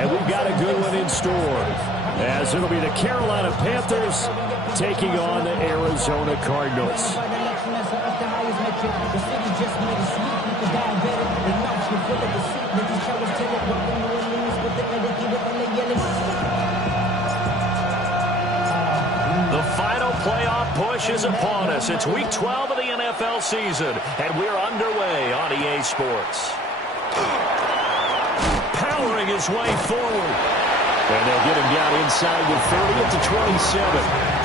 And we've got a good one in store, as it'll be the Carolina Panthers taking on the Arizona Cardinals. The final playoff push is upon us. It's week 12 of the NFL season, and we're underway on EA Sports. Powering his way forward. And they'll get him down inside the 30 at the 27.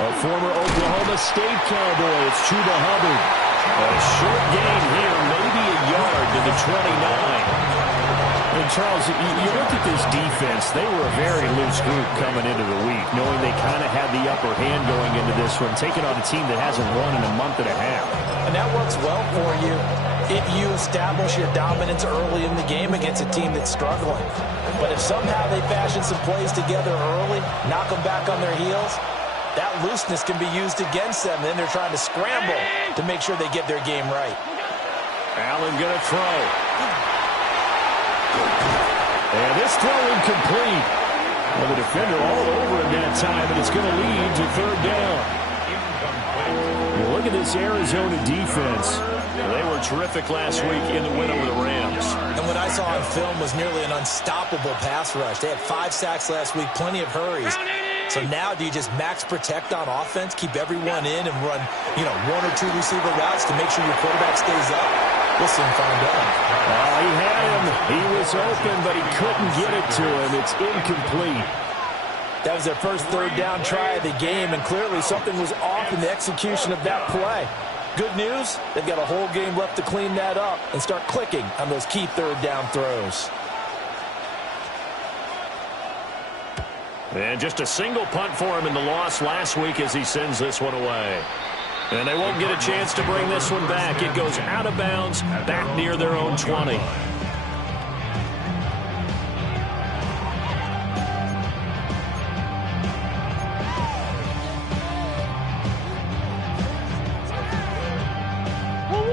A former Oklahoma State Cowboy, it's Chuba Hubbard. A short gain here, maybe a yard to the 29. And Charles, you look at this defense, they were a very loose group coming into the week, knowing they kind of had the upper hand going into this one, taking on a team that hasn't won in a month and a half. And that works well for you if you establish your dominance early in the game against a team that's struggling. But if somehow they fashion some plays together early, knock them back on their heels, that looseness can be used against them. Then they're trying to scramble to make sure they get their game right. Allen going to throw. And this throw incomplete. Well, the defender all over him that time, and it's going to lead to third down. Well, look at this Arizona defense. They were terrific last week in the win over the Rams. And what I saw on film was nearly an unstoppable pass rush. They had 5 sacks last week, plenty of hurries. So now do you just max protect on offense, keep everyone in, and run, 1 or 2 receiver routes to make sure your quarterback stays up? We'll soon find out. He had him. He was open, but he couldn't get it to him. It's incomplete. That was their first third down try of the game, and clearly something was off in the execution of that play. Good news, they've got a whole game left to clean that up and start clicking on those key third down throws. And just a single punt for him in the loss last week as he sends this one away. And they won't get a chance to bring this one back. It goes out of bounds, back near their own 20.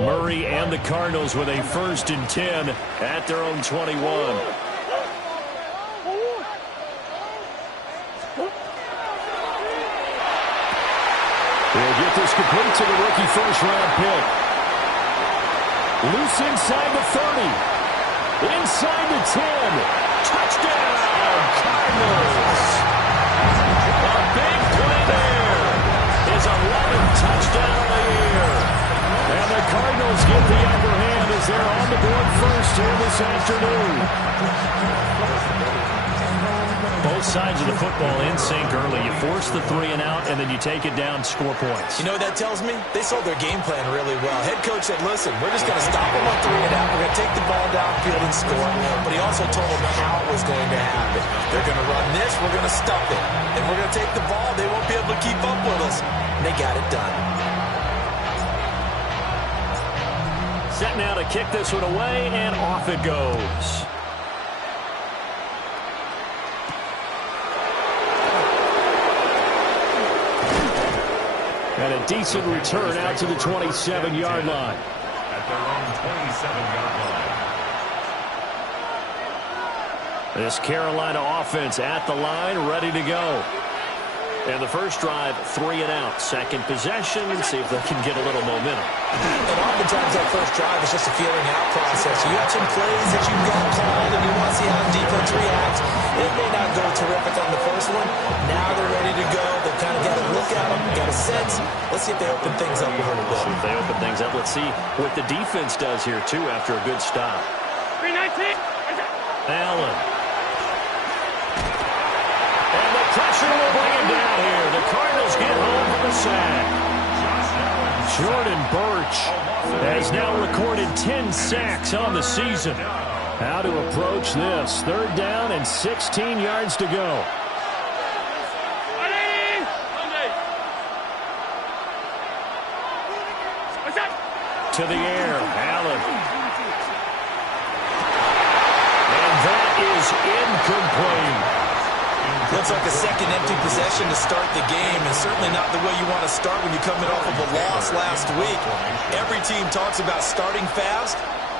Murray and the Cardinals with a 1st and 10 at their own 21. He'll get this complete to the rookie first-round pick. Loose inside the 30. Inside the 10. Touchdown, Cardinals. A big play there. His 11th touchdown of the year. And the Cardinals get the upper hand as they're on the board first here this afternoon. Both sides of the football in sync early. You force the 3 and out, and then you take it down, score points. You know what that tells me? They sold their game plan really well. Head coach said, listen, we're just going to stop them on 3 and out. We're going to take the ball downfield and score. But he also told them how it was going to happen. They're going to run this. We're going to stuff it. And we're going to take the ball. They won't be able to keep up with us. And they got it done. Set now to kick this one away, and off it goes. And a decent return out to the 27-yard line. At their own 27-yard line. This Carolina offense at the line, ready to go. And the first drive, 3 and out. Second possession, see if they can get a little momentum. And oftentimes that first drive is just a feeling out process. You have some plays that you've got called and you want to see how the defense reacts. It may not go terrific on the first one. Now they're ready to go. They've kind of got a look at them, got a sense. Let's see if they open things up a little bit. See if they open things up. Let's see what the defense does here, too, after a good stop. 319. Allen. And the pressure will bring him down here. The Cardinals get home for the sack. Jordan Birch has now recorded 10 sacks on the season. How to approach this? 3rd down and 16 yards to go. to the air. Allen. And that is incomplete. Looks like a second empty possession to start the game, and certainly not the way you want to start when you're coming off of a loss last week. Every team talks about starting fast.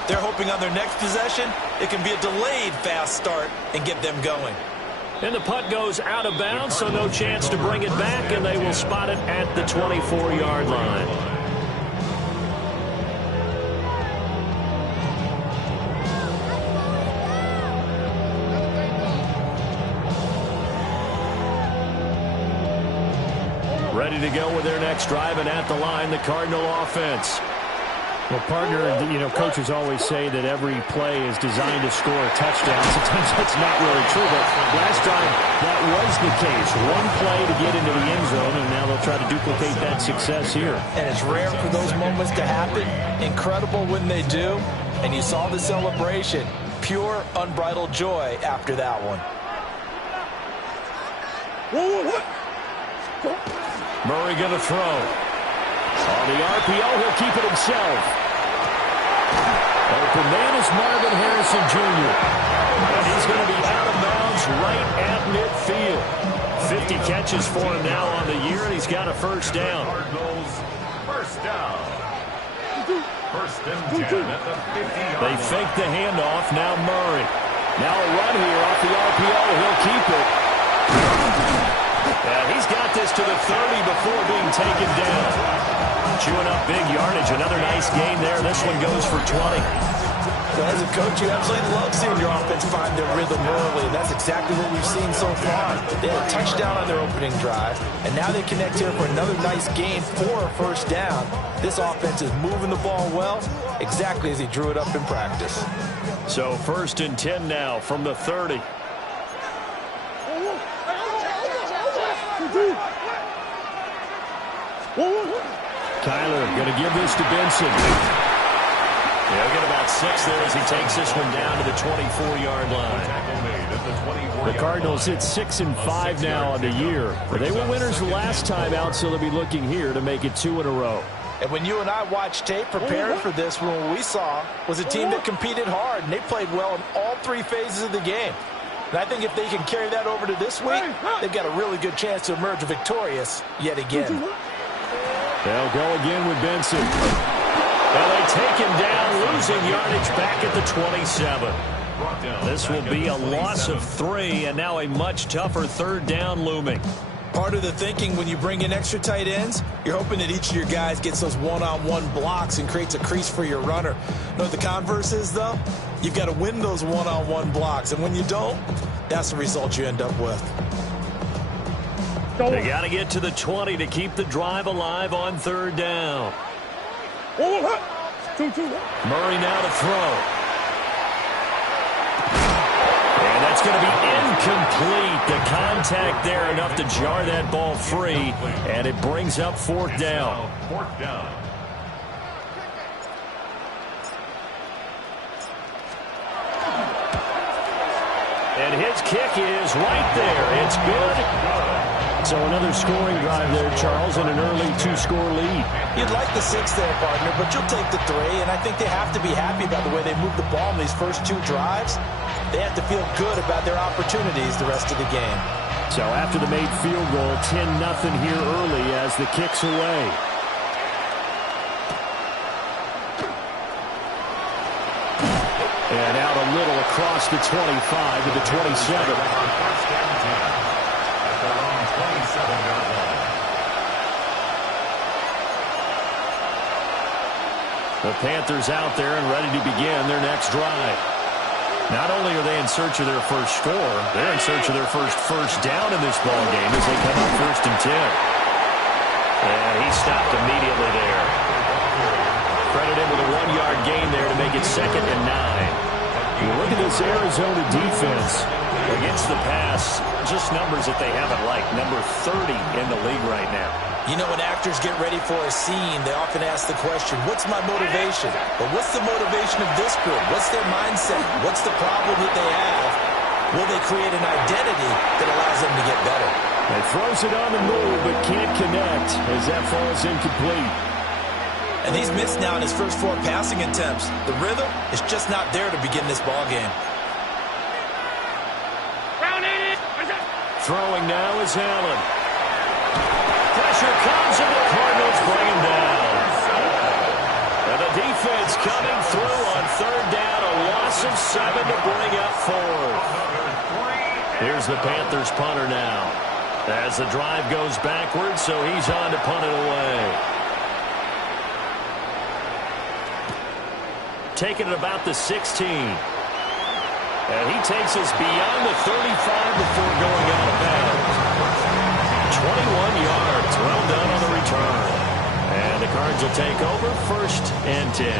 They're hoping on their next possession it can be a delayed fast start and get them going. And the punt goes out of bounds, so no chance to bring it back, and they will spot it at the 24-yard line. Ready to go with their next drive, and at the line, the Cardinal offense. Well, partner, coaches always say that every play is designed to score a touchdown. Sometimes that's not really true, but last time that was the case. One play to get into the end zone, and now they'll try to duplicate that success here. And it's rare for those moments to happen. Incredible when they do. And you saw the celebration. Pure, unbridled joy after that one. Murray going to throw. On the RPO, he'll keep it himself. Open man is Marvin Harrison Jr. And he's going to be out of bounds right at midfield. 50 catches for him now on the year, and he's got a first down. Cardinals, first down. First and 10 at the 50-yard They fake the handoff. Now Murray. Now a run here off the RPO. He'll keep it. And he's got this to the 30 before being taken down. Chewing up big yardage. Another nice gain there. This one goes for 20. So as a coach, you absolutely love seeing your offense find their rhythm early. And that's exactly what we've seen so far. They had a touchdown on their opening drive, and now they connect here for another nice gain for a first down. This offense is moving the ball well, exactly as he drew it up in practice. So first and 10 now from the 30. Kyler going to give this to Benson. He'll get about 6 there as he takes this one down to the 24-yard line. The Cardinals hit 6-5 now on the year. But they were winners the last time out, so they'll be looking here to make it 2 in a row. And when you and I watched tape preparing for this one, what we saw was a team that competed hard, and they played well in all 3 phases of the game. And I think if they can carry that over to this week, they've got a really good chance to emerge victorious yet again. They'll go again with Benson. Well, they take him down, losing yardage back at the 27. This will be a loss of 3, and now a much tougher third down looming. Part of the thinking when you bring in extra tight ends, you're hoping that each of your guys gets those one-on-one blocks and creates a crease for your runner. You know what the converse is, though? You've got to win those one-on-one blocks, and when you don't, that's the result you end up with. They got to get to the 20 to keep the drive alive on third down. Murray now to throw. And that's going to be incomplete. The contact there enough to jar that ball free, and it brings up fourth down. Fourth down. And his kick is right there. It's good. So another scoring drive there, Charles, and an early 2-score lead. You'd like the 6 there, partner, but you'll take the 3, and I think they have to be happy about the way they moved the ball in these first 2 drives. They have to feel good about their opportunities the rest of the game. So after the made field goal, 10-0 here early as the kick's away. And out a little across the 25 to the 27. The Panthers out there and ready to begin their next drive. Not only are they in search of their first score, they're in search of their first down in this ball game as they come up first and 10. And he stopped immediately there. Credit him with a 1-yard gain there to make it 2nd and 9. You look at this Arizona defense. Against the pass, just numbers that they haven't liked. Number 30 in the league right now. You know, when actors get ready for a scene, they often ask the question, what's my motivation? But what's the motivation of this group? What's their mindset? What's the problem that they have? Will they create an identity that allows them to get better? He throws it on the move, but can't connect as that falls incomplete. And he's missed now in his first 4 passing attempts. The rhythm is just not there to begin this ball game. Throwing now is Allen. Pressure comes, and the Cardinals bring him down. And the defense coming through on 3rd down, a loss of 7 to bring up 4th. Here's the Panthers punter now. As the drive goes backwards, so he's on to punt it away. Taking it about the 16. And he takes us beyond the 35 before going out of bounds. 21 yards. Well done on the return. And the Cards will take over 1st and 10.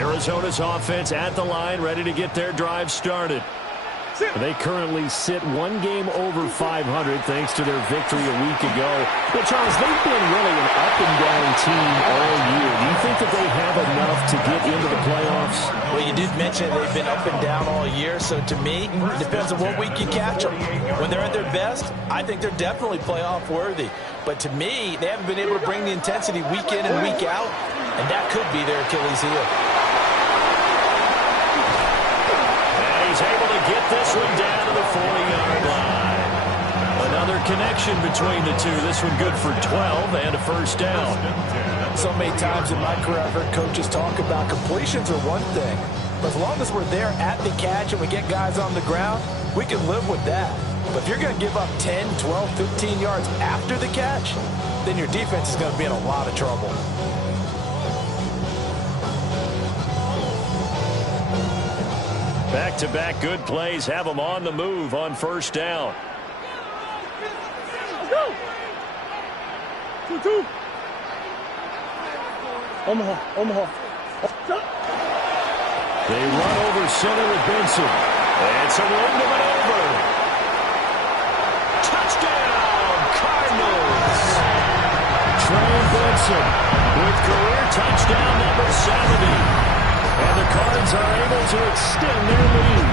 Arizona's offense at the line, ready to get their drive started. They currently sit 1 game over 500 thanks to their victory a week ago. But, Charles, they've been really an up-and-down team all year. Do you think that they have enough to get into the playoffs? Well, you did mention they've been up and down all year, so to me, it depends on what week you catch them. When they're at their best, I think they're definitely playoff-worthy. But to me, they haven't been able to bring the intensity week in and week out, and that could be their Achilles heel. He's able to get this one down to the 40-yard line. Another connection between the two. This one good for 12 and a 1st down. So many times in my career, I've heard coaches talk about completions are one thing. But as long as we're there at the catch and we get guys on the ground, we can live with that. But if you're going to give up 10, 12, 15 yards after the catch, then your defense is going to be in a lot of trouble. Back-to-back good plays have them on the move on 1st down. Let's go. 2-2. Omaha. They run over center with Benson. It's a room to maneuver. Touchdown, Cardinals. Trey Benson with career touchdown number 70. And the Cards are able to extend their lead.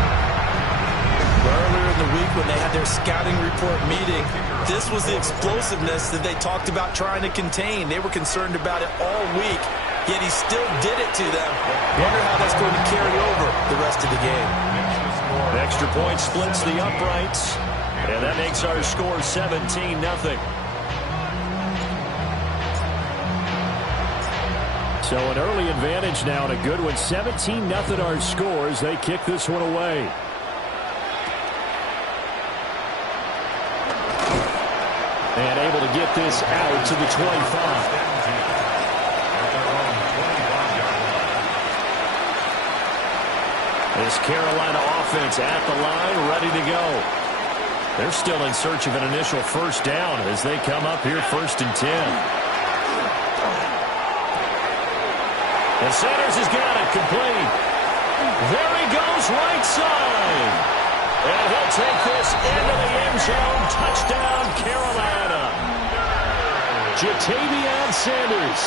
Earlier in the week when they had their scouting report meeting, this was the explosiveness that they talked about trying to contain. They were concerned about it all week, yet he still did it to them. Wonder how that's going to carry over the rest of the game. An extra point splits the uprights, and that makes our score 17-0. So an early advantage now and a good one. 17-0 our scores. They kick this one away. And able to get this out to the 25. This Carolina offense at the line, ready to go. They're still in search of an initial 1st down as they come up here 1st and 10. And Sanders has got it complete. There he goes, right side. And he'll take this into the end zone. Touchdown, Carolina. Ja'Tavion Sanders,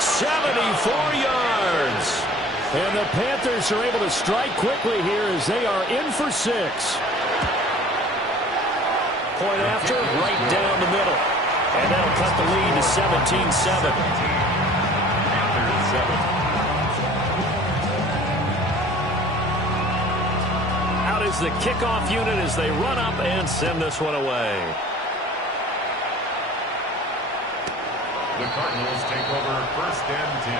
74 yards. And the Panthers are able to strike quickly here as they are in for 6. Point after, right down the middle. And that'll cut the lead to 17-7. Out is the kickoff unit as they run up and send this one away. The Cardinals take over 1st and 10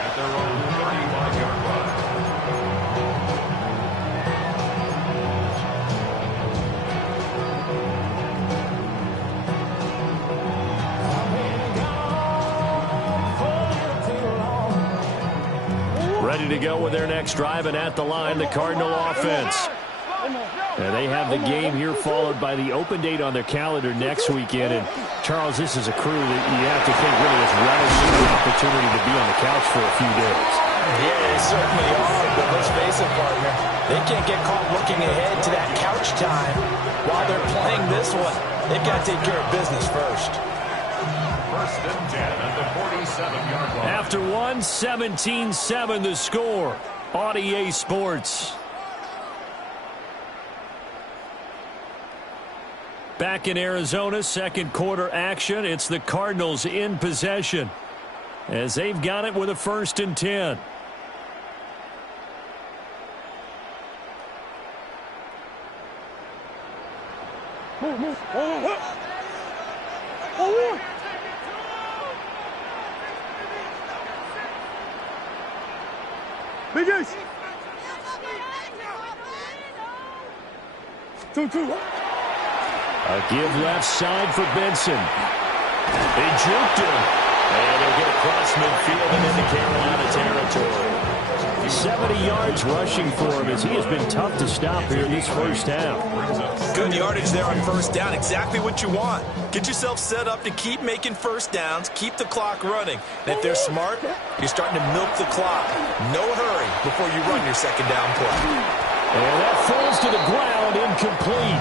at their own 35-yard line. Ready to go with their next drive, and at the line, the Cardinal offense. And they have the game here followed by the open date on their calendar next weekend. And, Charles, this is a crew that you have to think really is relishing the opportunity to be on the couch for a few days. Yeah, they certainly are, but let's face it, partner. They can't get caught looking ahead to that couch time while they're playing this one. They've got to take care of business first. 1st and 10 at the 47-yard line. After 17-7 the score on EA Sports. Back in Arizona, second quarter action. It's the Cardinals in possession as they've got it with a 1st and 10. A give left side for Benson. They juked him. And he'll get across midfield and into Carolina territory. 70 yards rushing for him as he has been tough to stop here in this first half. Good yardage there on 1st down. Exactly what you want. Get yourself set up to keep making 1st downs. Keep the clock running. And if they're smart, you're starting to milk the clock. No hurry before you run your 2nd down play. And that falls to the ground, incomplete.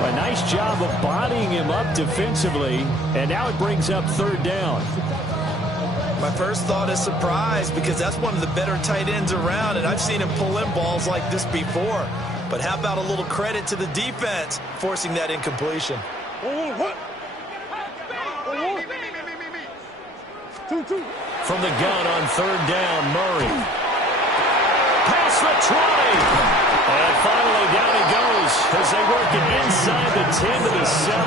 A nice job of bodying him up defensively, and now it brings up 3rd down. My first thought is surprise because that's one of the better tight ends around, and I've seen him pull in balls like this before. But how about a little credit to the defense forcing that incompletion? From the gun on 3rd down, Murray. Past the 20. And finally down he goes as they work it inside the 10 to the 7.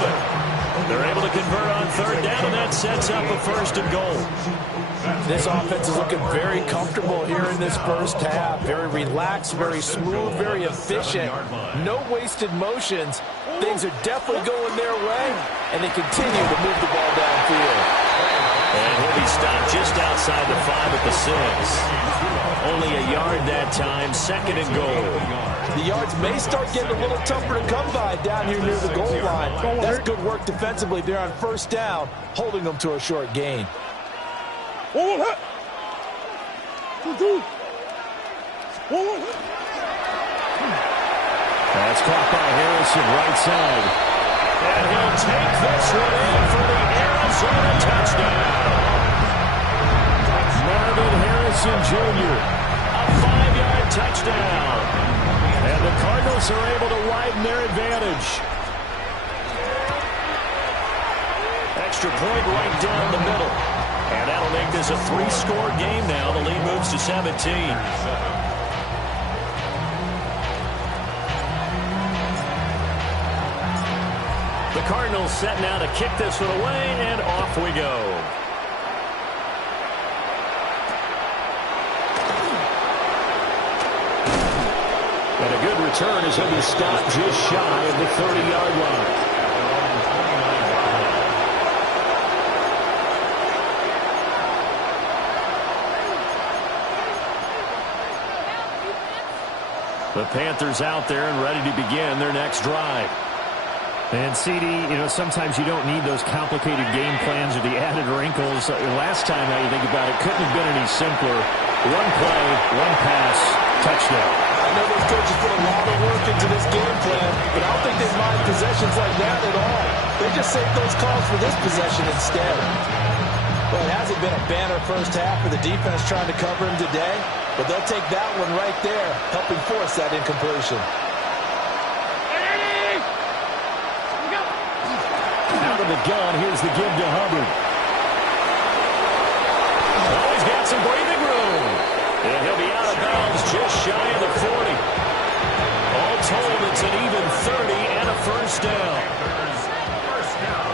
They're able to convert on 3rd down, and that sets up a 1st and goal. This offense is looking very comfortable here in this first half. Very relaxed, very smooth, very efficient. No wasted motions. Things are definitely going their way, and they continue to move the ball downfield. And he'll be stopped just outside the 5 at the 6. Only a yard that time, 2nd and goal. The yards may start getting a little tougher to come by down here near the goal line. That's good work defensively there on 1st down, holding them to a short gain. That's caught by Harrison, right side. And he'll take this one in for the Arizona touchdown. Marvin Harrison Jr., a 5-yard touchdown. And the Cardinals are able to widen their advantage. Extra point right down the middle. And that'll make this a 3-score game now. The lead moves to 17. The Cardinals set now to kick this one away, and off we go. And a good return as he'll be stopped just shy of the 30-yard line. The Panthers out there and ready to begin their next drive. And, CD, sometimes you don't need those complicated game plans or the added wrinkles. Last time, now you think about it, couldn't have been any simpler. One play, one pass, touchdown. I know those coaches put a lot of work into this game plan, but I don't think they mind possessions like that at all. They just save those calls for this possession instead. Well, it hasn't been a banner first half for the defense trying to cover him today, but they'll take that one right there, helping force that incompletion. Out of the gun, here's the give to Hubbard. Oh, he's got some breathing room. And he'll be out of bounds just shy of the 40. All told, it's an even 30 and a 1st down. First down.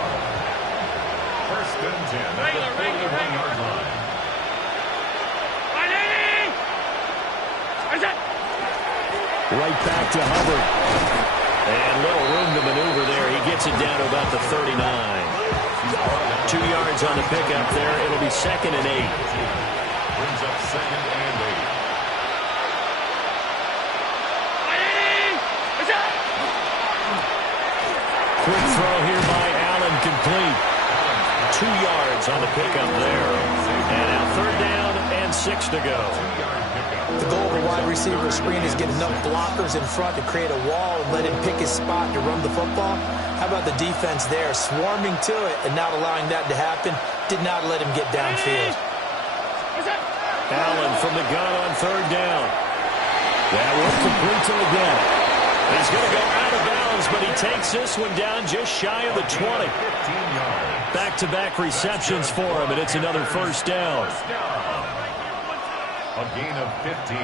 1st and 10 at the 41-yard line. Right back to Hubbard. And little room to maneuver there. He gets it down to about the 39. 2 yards on the pickup there. It'll be 2nd and 8. Brings up 2nd and 8. Quick throw here by Allen, complete. 2 yards on the pickup there. And now 3rd down and 6 to go. The goal of a wide receiver screen is get enough blockers in front to create a wall and let him pick his spot to run the football. How about the defense there, swarming to it and not allowing that to happen? Did not let him get downfield. Allen from the gun on 3rd down. That one complete to again. He's going to go out of bounds, but he takes this one down just shy of the 20. Back-to-back receptions for him, and it's another first down. A gain of 15.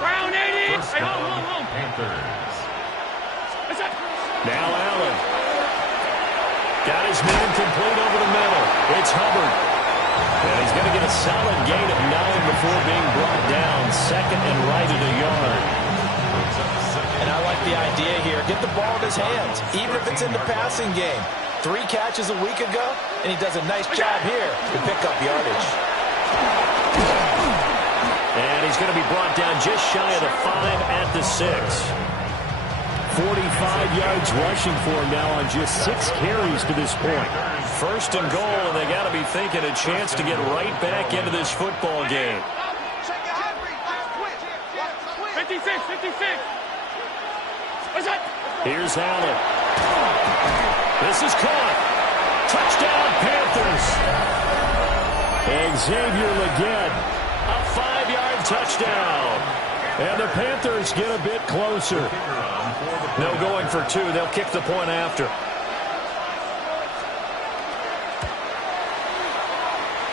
Round 80. First down, Panthers. Now Allen. Got his man complete over the middle. It's Hubbard. And he's going to get a solid gain of 9 before being brought down. Second and right at a yard. And I like the idea here. Get the ball in his hands, even if it's in the passing game. 3 catches a week ago, and he does a nice job here to pick up yardage. And he's going to be brought down just shy of the 5 at the 6. 45 yards rushing for him now on just 6 carries to this point. First and goal, and they got to be thinking a chance to get right back into this football game. 56. Here's Allen. This is caught. Touchdown, Panthers. Xavier Legette, a 5-yard touchdown. And the Panthers get a bit closer. No going for 2. They'll kick the point after.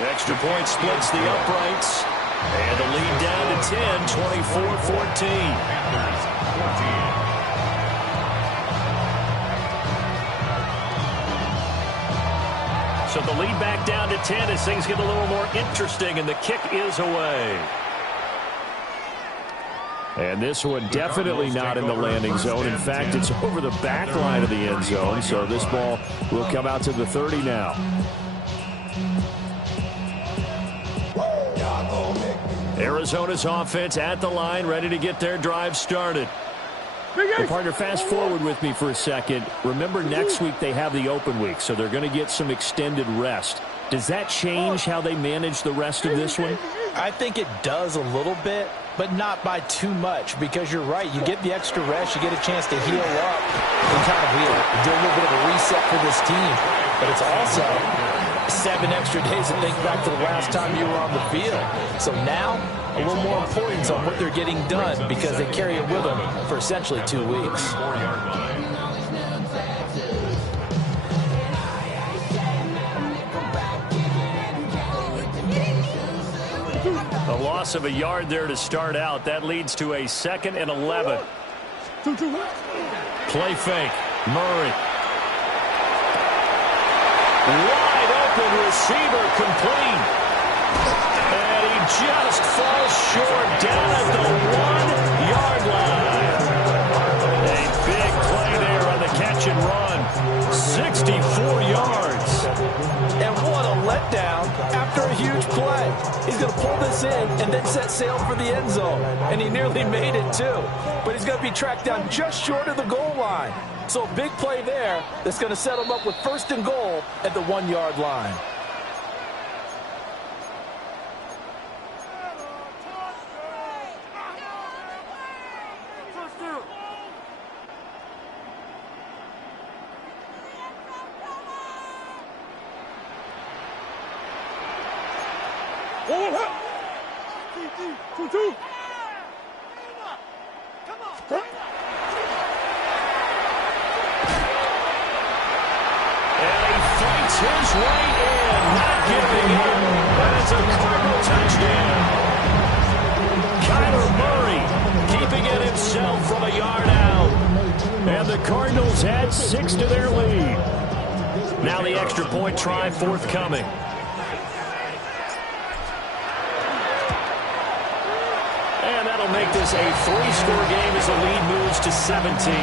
Extra point splits the uprights. And the lead down to 10, 24-14. Panthers 14. So the lead back down to 10 as things get a little more interesting, and the kick is away. And this one definitely not in the landing zone. In fact, it's over the back line of the end zone, so this ball will come out to the 30 now. Arizona's offense at the line, ready to get their drive started. Well, partner, fast forward with me for a second. Remember, next week they have the open week, so they're going to get some extended rest. Does that change how they manage the rest of this one? I think it does a little bit, but not by too much, because you're right. You get the extra rest. You get a chance to heal up and kind of do a little bit of a reset for this team. But it's also 7 extra days to think back to the last time you were on the field. So now, a little more importance on what they're getting done, because they carry it with them for essentially 2 weeks. A loss of a yard there to start out. That leads to a 2nd and 11. Play fake. Murray. Wide open receiver complete. And he just falls short down at the 1-yard line. A big play there on the catch and run. 64 yards. And what a letdown after a huge play. He's going to pull this in and then set sail for the end zone. And he nearly made it, too. But he's going to be tracked down just short of the goal line. So a big play there that's going to set him up with 1st and goal at the 1-yard line. His way in, not giving in. That is a Cardinal touchdown. Kyler Murray keeping it himself from a yard out. And the Cardinals add 6 to their lead. Now the extra point try forthcoming. And that'll make this a 3-score game as the lead moves to 17.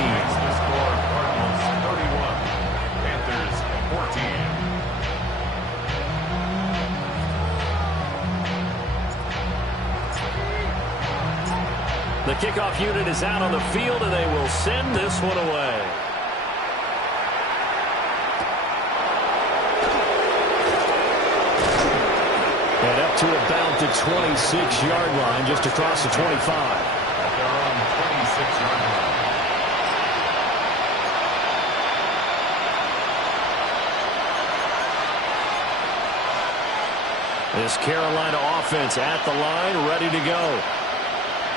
The kickoff unit is out on the field, and they will send this one away. And up to about the 26-yard line, just across the 25. At their own 26-yard line. This Carolina offense at the line, ready to go.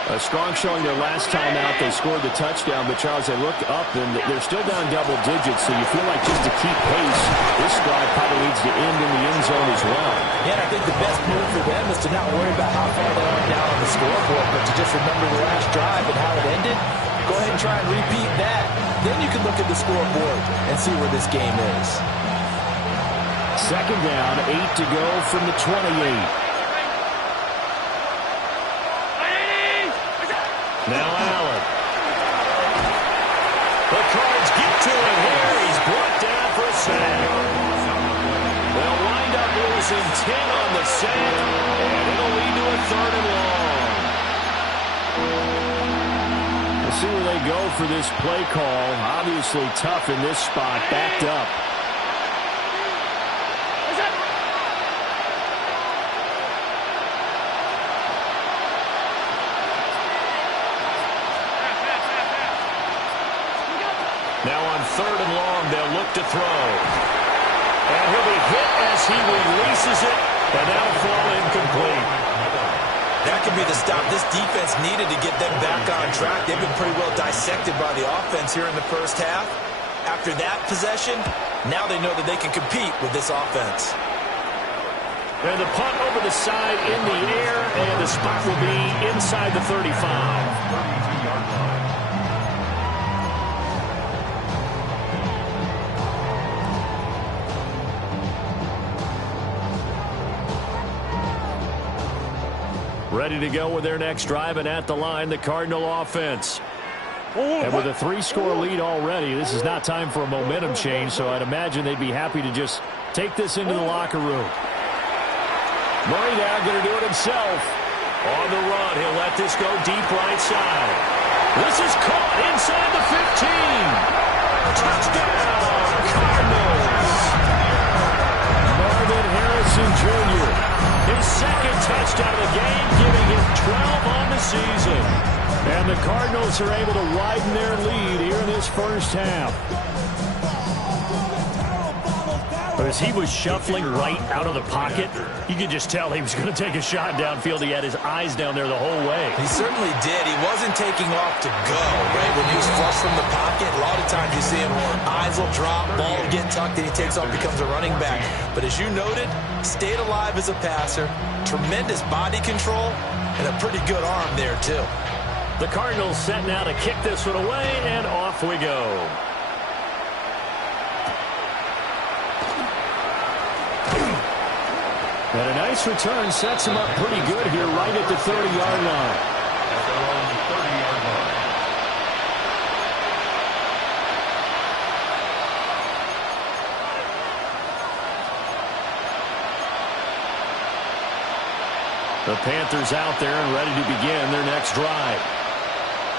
A strong showing their last time out. They scored the touchdown, but Charles, they look up and they're still down double digits, so you feel like just to keep pace, this drive probably needs to end in the end zone as well. Yeah, and I think the best move for them is to not worry about how far they are down on the scoreboard, but to just remember the last drive and how it ended. Go ahead and try and repeat that. Then you can look at the scoreboard and see where this game is. Second down, 8 to go from the 28. Now Allen. The Cards get to him here. He's brought down for a sack. They'll wind up losing 10 on the sack, and it'll lead to a 3rd and long. We'll see where they go for this play call. Obviously tough in this spot, backed up. Now on 3rd and long, they'll look to throw. And he'll be hit as he releases it, and that'll fall incomplete. That could be the stop this defense needed to get them back on track. They've been pretty well dissected by the offense here in the first half. After that possession, now they know that they can compete with this offense. And the punt over the side in the air, and the spot will be inside the 35. 32-yard line. Ready to go with their next drive, and at the line, the Cardinal offense. And with a 3-score lead already, this is not time for a momentum change, so I'd imagine they'd be happy to just take this into the locker room. Murray now going to do it himself. On the run, he'll let this go deep right side. This is caught inside the 15. Touchdown, Cardinals. Marvin Harrison Jr., his second touchdown of the game, giving him 12 on the season. And the Cardinals are able to widen their lead here in this first half. As he was shuffling right out of the pocket, you could just tell he was going to take a shot downfield. He had his eyes down there the whole way. He certainly did. He wasn't taking off to go, right? When he was flush from the pocket, a lot of times you see him, eyes will drop, ball will get tucked, and he takes off, becomes a running back. But as you noted, stayed alive as a passer, tremendous body control, and a pretty good arm there, too. The Cardinals set now to kick this one away, and off we go. And a nice return sets him up pretty good here right at the 30-yard line. At their own 30-yard line. The Panthers out there and ready to begin their next drive.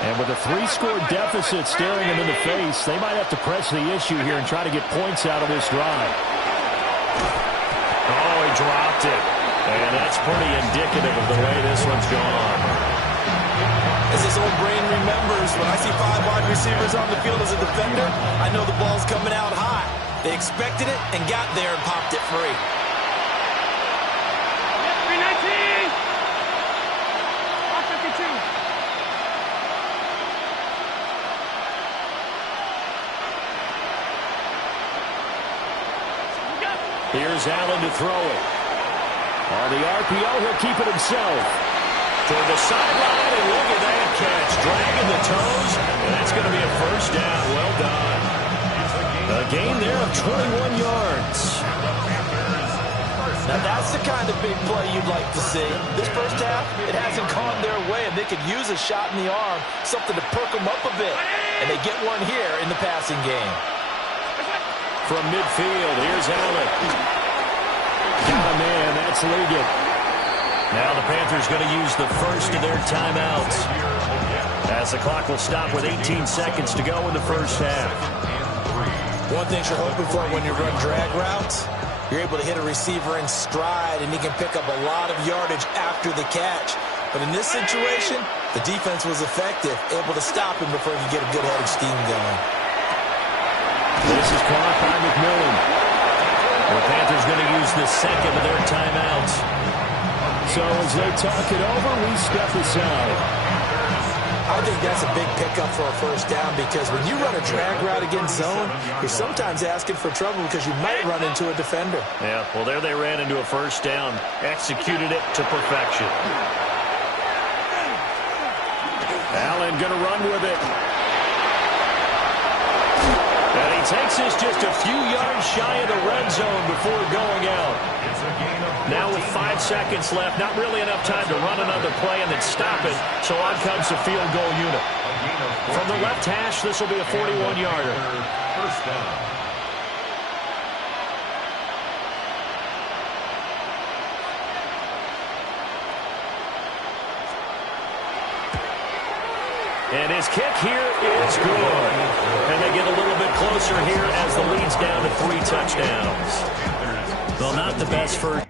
And with a 3-score deficit staring them in the face, they might have to press the issue here and try to get points out of this drive. Oh, he dropped it. And that's pretty indicative of the way this one's gone. As this old brain remembers, when I see 5 wide receivers on the field as a defender, I know the ball's coming out high. They expected it and got there and popped it free. 319! 552. Here's Allen to throw it. On the RPO, he'll keep it himself. Toward the sideline, and look at that catch. Dragging the toes, and that's going to be a first down. Well done. A gain there of 21 yards. Now that's the kind of big play you'd like to see. This first half, it hasn't gone their way, and they could use a shot in the arm, something to perk them up a bit. And they get one here in the passing game. From midfield, here's Allen. Got a man, that's Ligon. Now the Panthers going to use the first of their timeouts, as the clock will stop with 18 seconds to go in the first half. One thing you're hoping for when you run drag routes, you're able to hit a receiver in stride, and he can pick up a lot of yardage after the catch. But in this situation, the defense was effective, able to stop him before he could get a good head of steam going. This is caught by McMillan. The Panthers going to use the second of their timeouts. So as they talk it over, we step aside. I think that's a big pickup for a first down because when you run a drag route against zone, you're sometimes asking for trouble because you might run into a defender. Yeah, well, there they ran into a first down. Executed it to perfection. Allen going to run with it. And he takes this just a few yards shy of the red zone before going out. Now with 5 seconds left, not really enough time to run another play and then stop it, so on comes the field goal unit. From the left hash, this will be a 41-yarder. First down. And his kick here is good. And they get a little bit closer here as the lead's down to 3 touchdowns. Well, not the best first.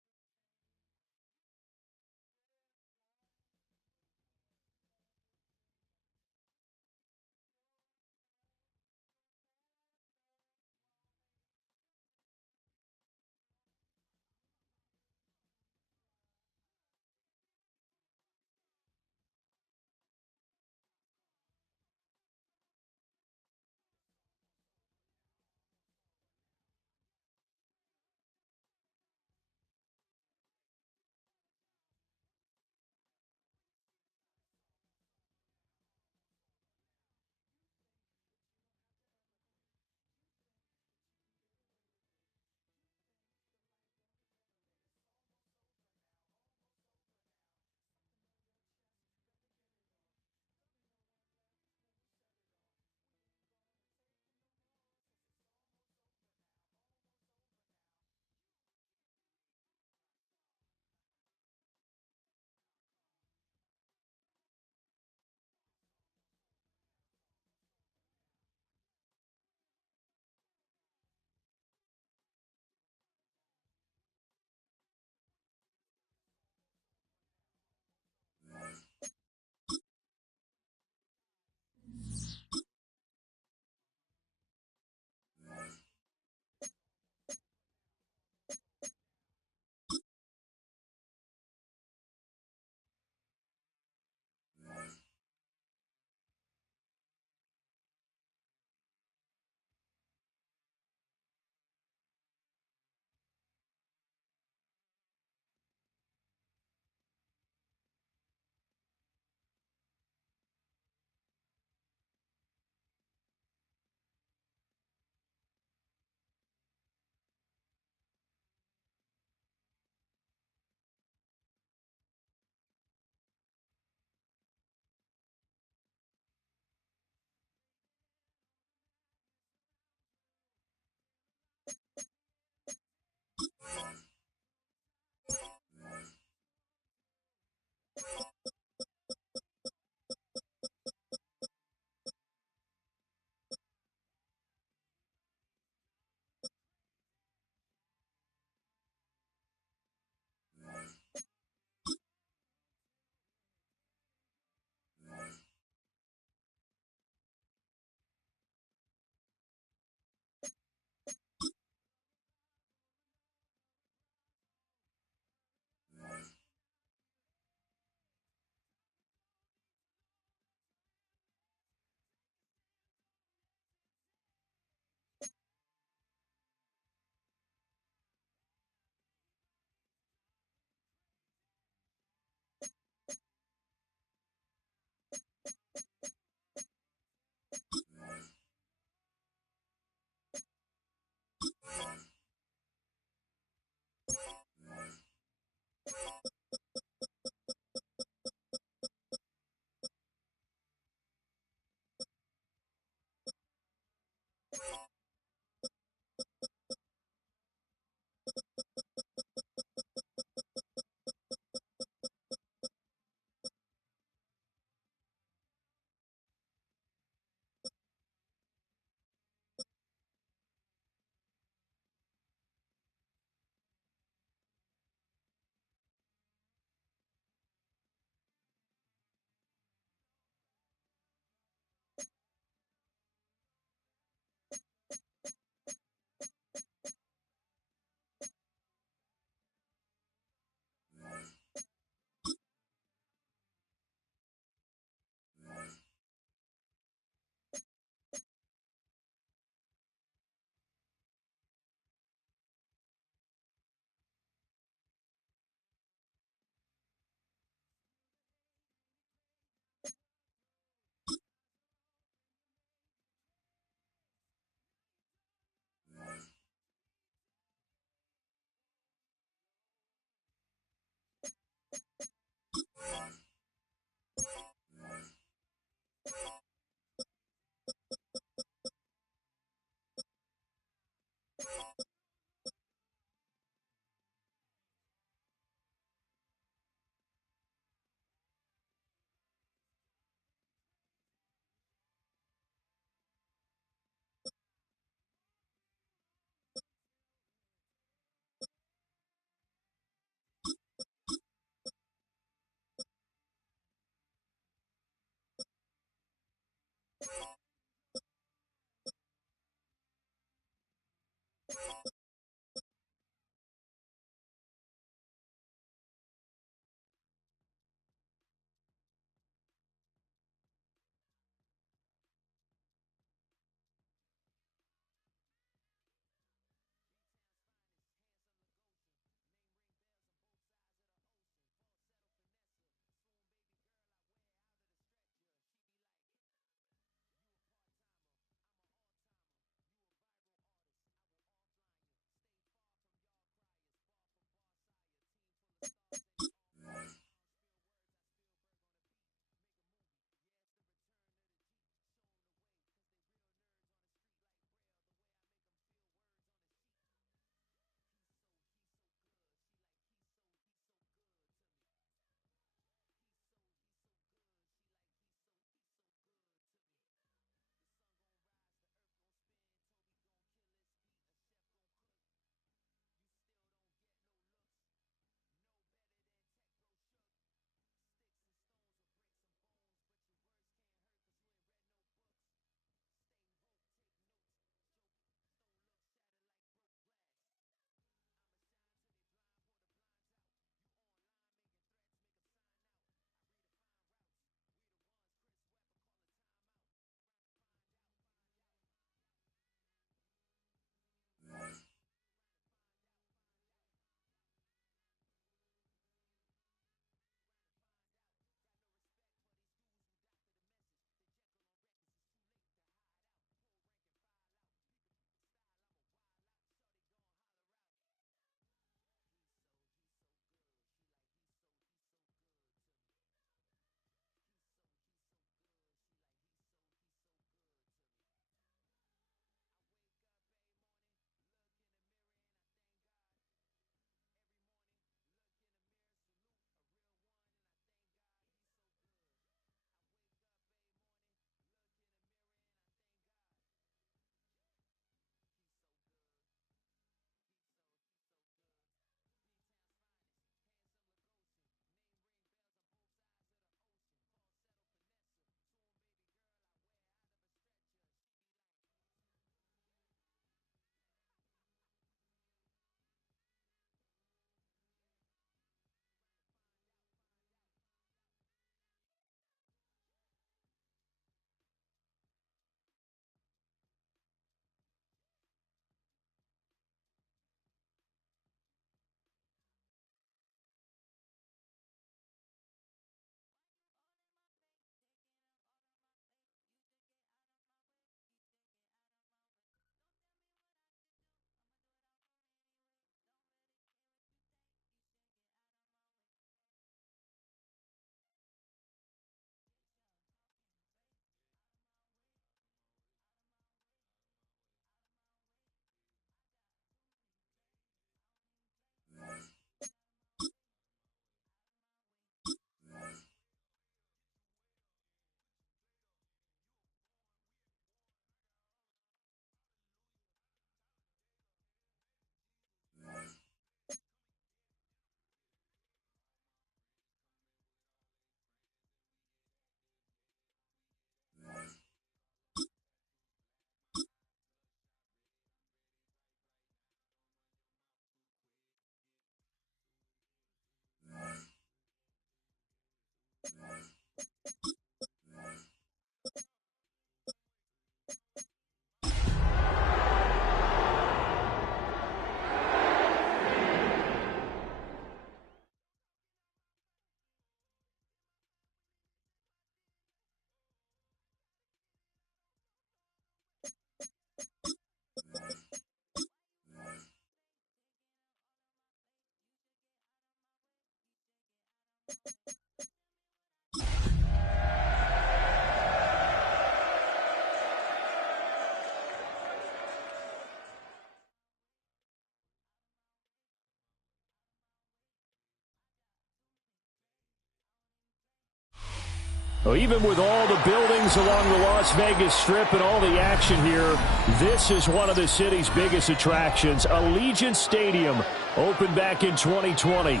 Well, even with all the buildings along the Las Vegas Strip and all the action here, this is one of the city's biggest attractions. Allegiant Stadium opened back in 2020.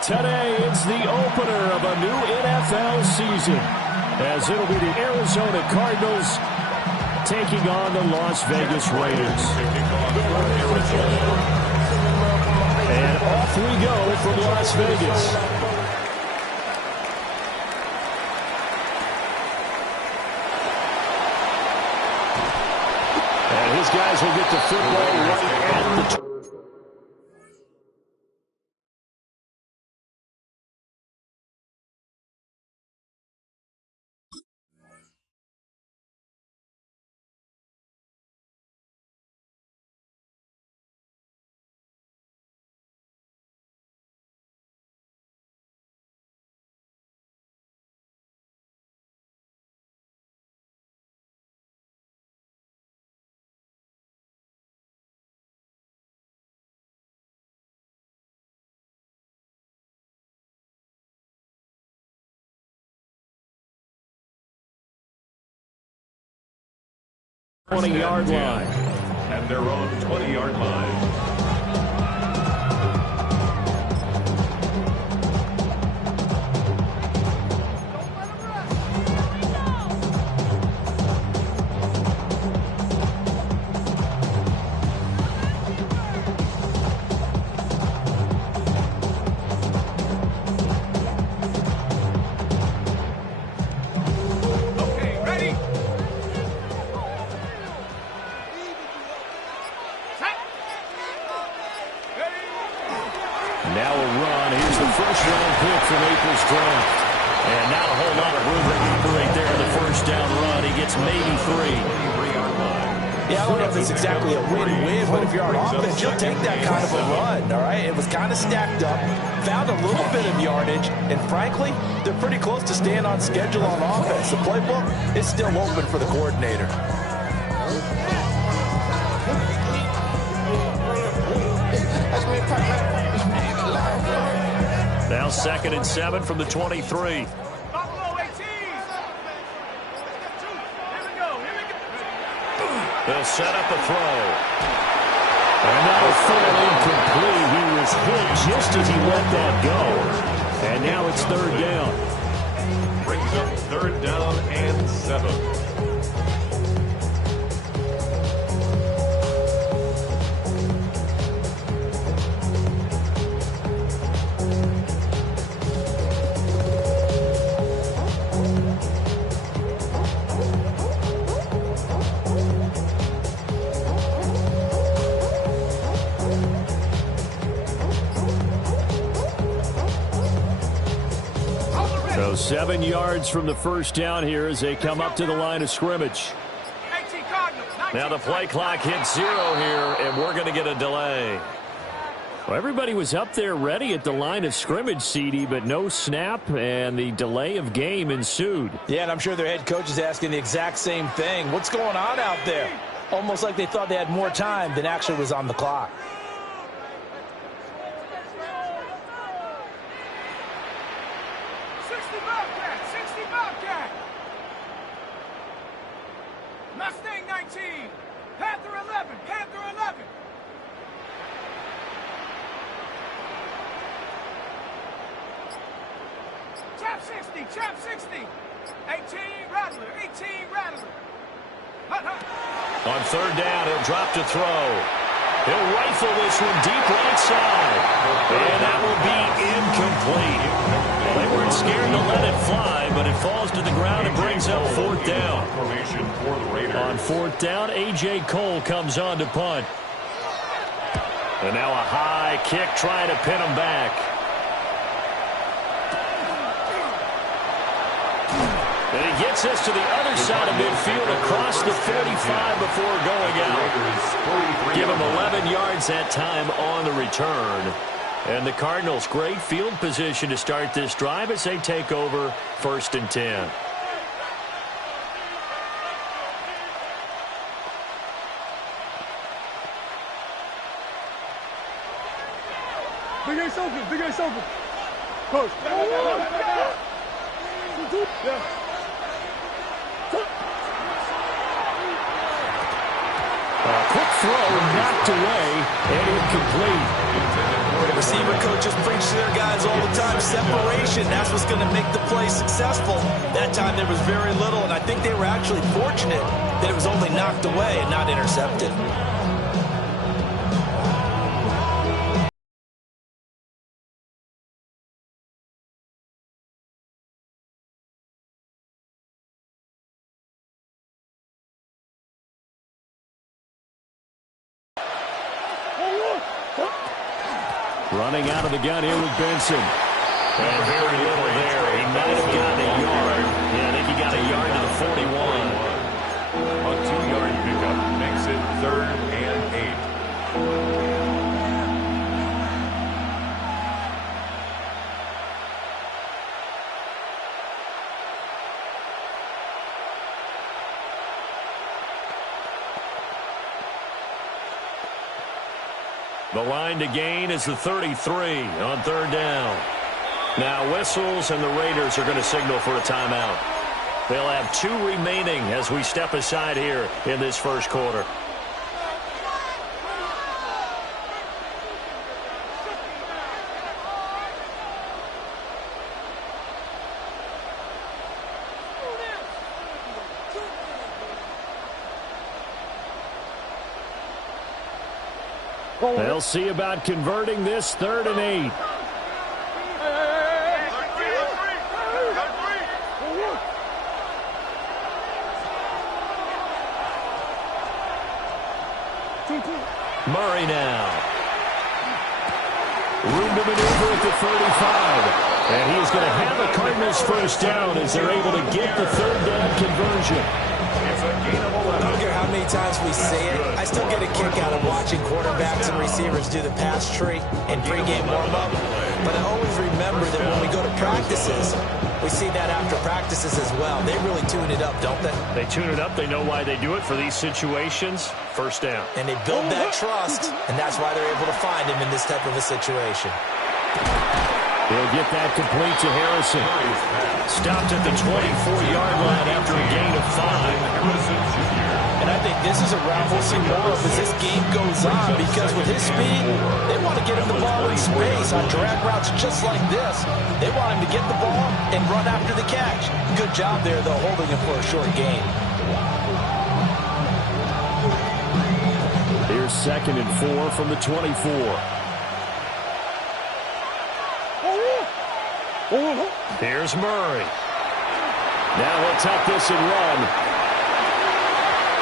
Today is the opener of a new NFL season, as it'll be the Arizona Cardinals taking on the Las Vegas Raiders. And off we go from Las Vegas. And his guys will get the football right at the Yard line. At their own 20-yard line. Now a run. Here's the first-round pick from April's draft. And not a whole lot of room to operate there in the first down run. He gets maybe 3. Yeah, I don't know if it's exactly a win-win, but if you're on offense, you'll take that kind of a run, all right? It was kind of stacked up, found a little bit of yardage, and frankly, they're pretty close to staying on schedule on offense. The playbook is still open for the coordinator. Now 2nd and 7 from the 23. They'll set up a throw. And now a full incomplete. He was hit just as he let that go. And now it's 3rd down. Brings up 3rd down and 7. So 7 yards from the first down here as they come up to the line of scrimmage. Now the play clock hits 0 here, and we're going to get a delay. Well, everybody was up there ready at the line of scrimmage, CD, but no snap, and the delay of game ensued. Yeah, and I'm sure their head coach is asking the exact same thing. What's going on out there? Almost like they thought they had more time than actually was on the clock. Mustang 19, Panther 11, Panther 11. Chap 60, Chap 60. 18, Rattler, 18, Rattler. Hut, hut. On 3rd down, he'll drop to throw. He'll rifle this one deep right side. And that will be incomplete. They weren't scared to let it fly, but it falls to the ground and brings up 4th down. On 4th down, A.J. Cole comes on to punt. And now a high kick trying to pin him back. And he gets us to the other side of midfield across the 45 before going out. Give him 11 yards that time on the return. And the Cardinals, great field position to start this drive as they take over 1st and 10. Big Ace open, Coach. Yeah. throw knocked away and incomplete. Receiver coaches preach to their guys all the time, separation. That's what's going to make the play successful. That time there was very little, and I think they were actually fortunate that it was only knocked away and not intercepted. Running out of the gun here with Benson. And very little there. He might have gotten a yard. Yeah, I think he got a yard to the 41. A 2-yard pickup makes it 3rd and 8. The line to gain is the 33 on 3rd down. Now whistles, and the Raiders are going to signal for a timeout. They'll have 2 remaining as we step aside here in this first quarter. They'll see about converting this 3rd and 8. Murray now. Room to maneuver at the 35. And he is going to have a Cardinals first down as they're able to get the 3rd down conversion. I don't care how many times we say it, I still get a kick out of watching quarterbacks and receivers do the pass tree in pregame warm-up. But I always remember that when we go to practices, we see that after practices as well. They really tune it up, don't they? They tune it up. They know why they do it for these situations. First down. And they build that trust, and that's why they're able to find him in this type of a situation. He'll get that complete to Harrison. Stopped at the 24-yard line after a gain of 5. And I think this is a route we'll see more of as this game goes on, because with his speed, they want to get him the ball in space on drag routes just like this. They want him to get the ball and run after the catch. Good job there, though, holding him for a short gain. Here's 2nd and 4 from the 24. Here's Murray. Now he'll tuck this and run.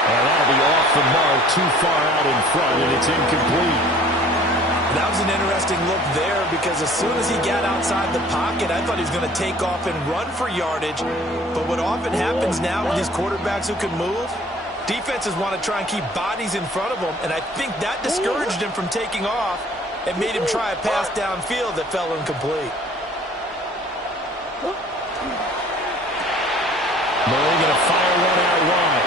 And that'll be off the mark, too far out in front, and it's incomplete. That was an interesting look there, because as soon as he got outside the pocket, I thought he was going to take off and run for yardage. But what often happens now with these quarterbacks who can move, defenses want to try and keep bodies in front of them, and I think that discouraged him from taking off and made him try a pass downfield that fell incomplete. Murray going to fire one out wide.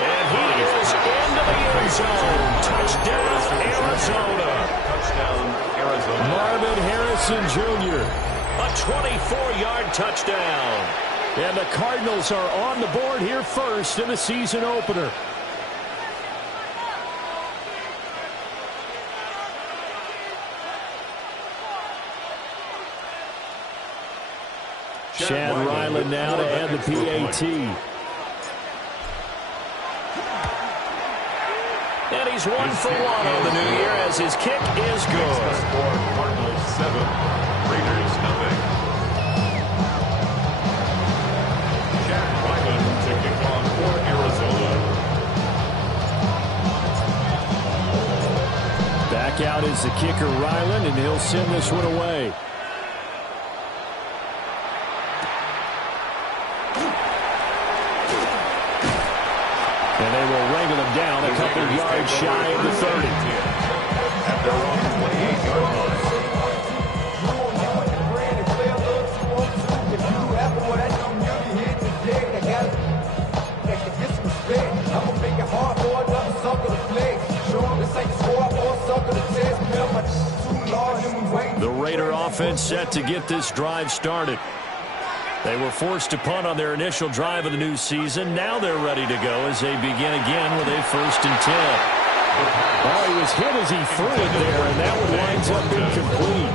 And he is into the end zone. Touchdown, Arizona. Touchdown, Arizona. Marvin Harrison Jr. A 24-yard touchdown. And the Cardinals are on the board here first in the season opener. Chad Ryland now to add the PAT. And he's 1 for 1 on the new year as his kick is good. Cardinals 7, Raiders 0. Chad Ryland to kick off for Arizona. Back out is the kicker Ryland, and he'll send this one away. And they will wrangle him down a couple of yards shy of the 30. At their own 28-yard line. The Raider offense set to get this drive started. They were forced to punt on their initial drive of the new season. Now they're ready to go as they begin again with a 1st and 10. Oh, he was hit as he threw it there, and that one winds up incomplete.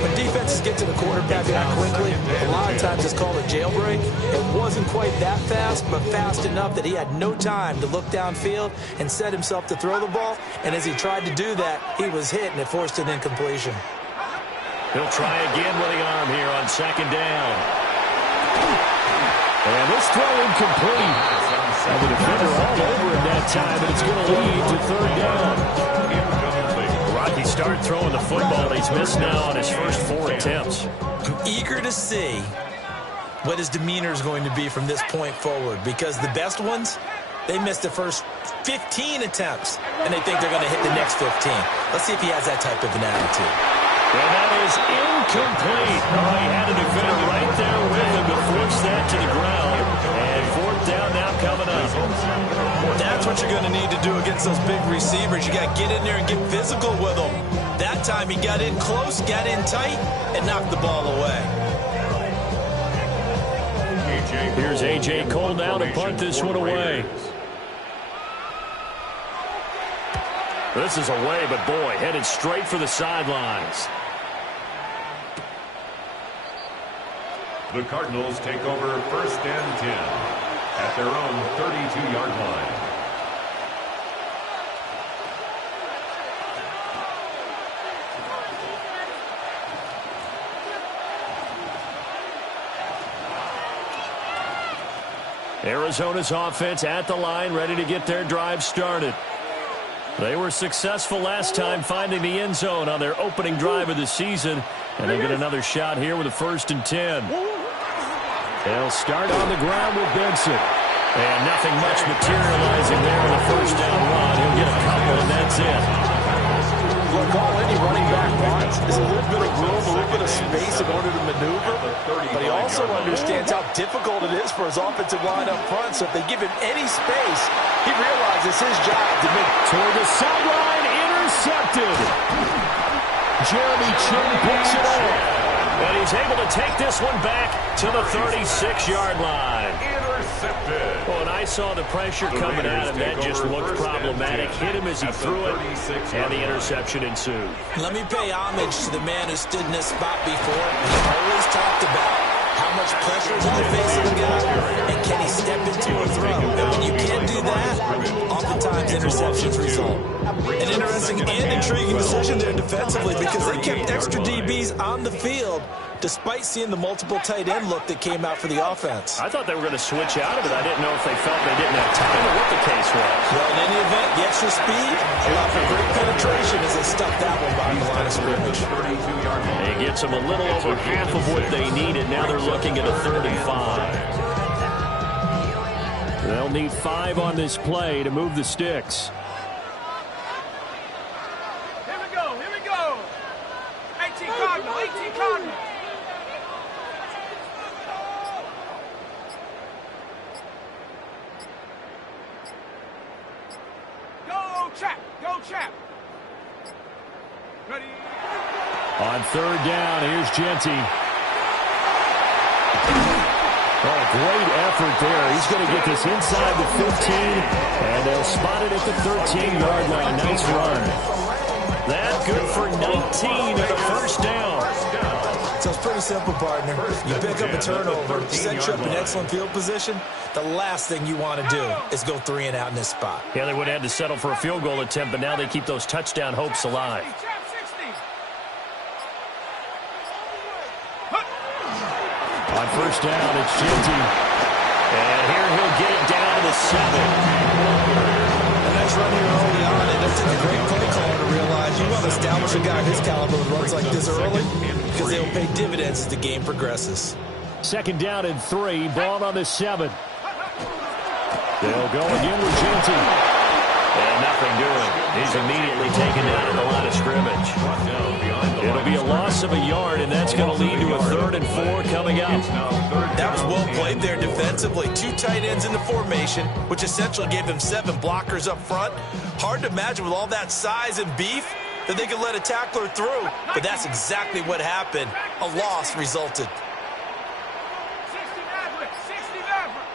When defenses get to the quarterback that quickly, a lot of times it's called a jailbreak. It wasn't quite that fast, but fast enough that he had no time to look downfield and set himself to throw the ball. And as he tried to do that, he was hit, and it forced an incompletion. He'll try again with the arm here on second down. And this throw incomplete. And the defender all over him that time, and it's going to lead to third down. Rocky started throwing the football, and he's missed now on his first 4 attempts. I'm eager to see what his demeanor is going to be from this point forward, because the best ones, they missed the first 15 attempts, and they think they're going to hit the next 15. Let's see if he has that type of an attitude. And that is incomplete. Oh, he had a defender right there with him to force that to the ground. And fourth down now coming up. That's what you're going to need to do against those big receivers. You got to get in there and get physical with them. That time he got in close, got in tight, and knocked the ball away. Here's A.J. Cole now to punt this one away. This is away, but boy, headed straight for the sidelines. The Cardinals take over first and 10 at their own 32-yard line. Arizona's offense at the line, ready to get their drive started. They were successful last time finding the end zone on their opening drive of the season, and they get another shot here with a 1st and 10. They'll start on the ground with Benson. And nothing much materializing there in the first down run. He'll get a couple, and that's it. Look, all any running back wants is a little bit of room, a little bit of space in order to maneuver. But he also understands how difficult it is for his offensive line up front. So if they give him any space, he realizes his job to make. Toward the sideline, intercepted. Jeremy Chin picks it up. And he's able to take this one back to the 36-yard line. Intercepted. Well, and I saw the pressure coming at him. That just looked problematic. Hit him as he threw it, and the interception ensued. Let me pay homage to the man who stood in this spot before. He always talked about how much pressure is on the face of the guy, and can he step into a throw? And when you can't do that, oftentimes interceptions result. An interesting and intriguing decision there defensively, because they kept extra DBs on the field despite seeing the multiple tight end look that came out for the offense. I thought they were going to switch out of it. I didn't know if they felt they didn't have time or what the case was. Well, in any event, the extra speed allowed for great penetration as they stuffed that one behind the line of scrimmage. It gets them a little over half of what they needed. Now they're looking at a 3rd and 5. They'll need 5 on this play to move the sticks. Here we go, here we go. 18 Cardinals, 18 Cardinals. Go, Chap, go, Chap. Ready? On 3rd down, here's Genty. Oh, great effort there. He's going to get this inside the 15, and they'll spot it at the 13-yard line. Nice run. That good for 19 at the first down. So it's pretty simple, partner. You pick up a turnover, set you up in excellent field position. The last thing you want to do is go 3 and out in this spot. Yeah, they would have had to settle for a field goal attempt, but now they keep those touchdown hopes alive. Chap 60. On 1st down, it's Genty. And here he'll get it down to the 7. A nice run here early on, and it's a great play caller to realize you want to establish a guy of his caliber with runs like this early, because they will pay dividends as the game progresses. 2nd down and 3, ball on the 7. They'll go again with Genty. And nothing doing. He's immediately taken down at the line of scrimmage. It'll be a loss of a yard, and that's going to lead to a 3rd and 4 coming up. That was well played there defensively. 2 tight ends in the formation, which essentially gave them 7 blockers up front. Hard to imagine with all that size and beef that they could let a tackler through, but that's exactly what happened. A loss resulted. 60 Maverick, 60 Maverick.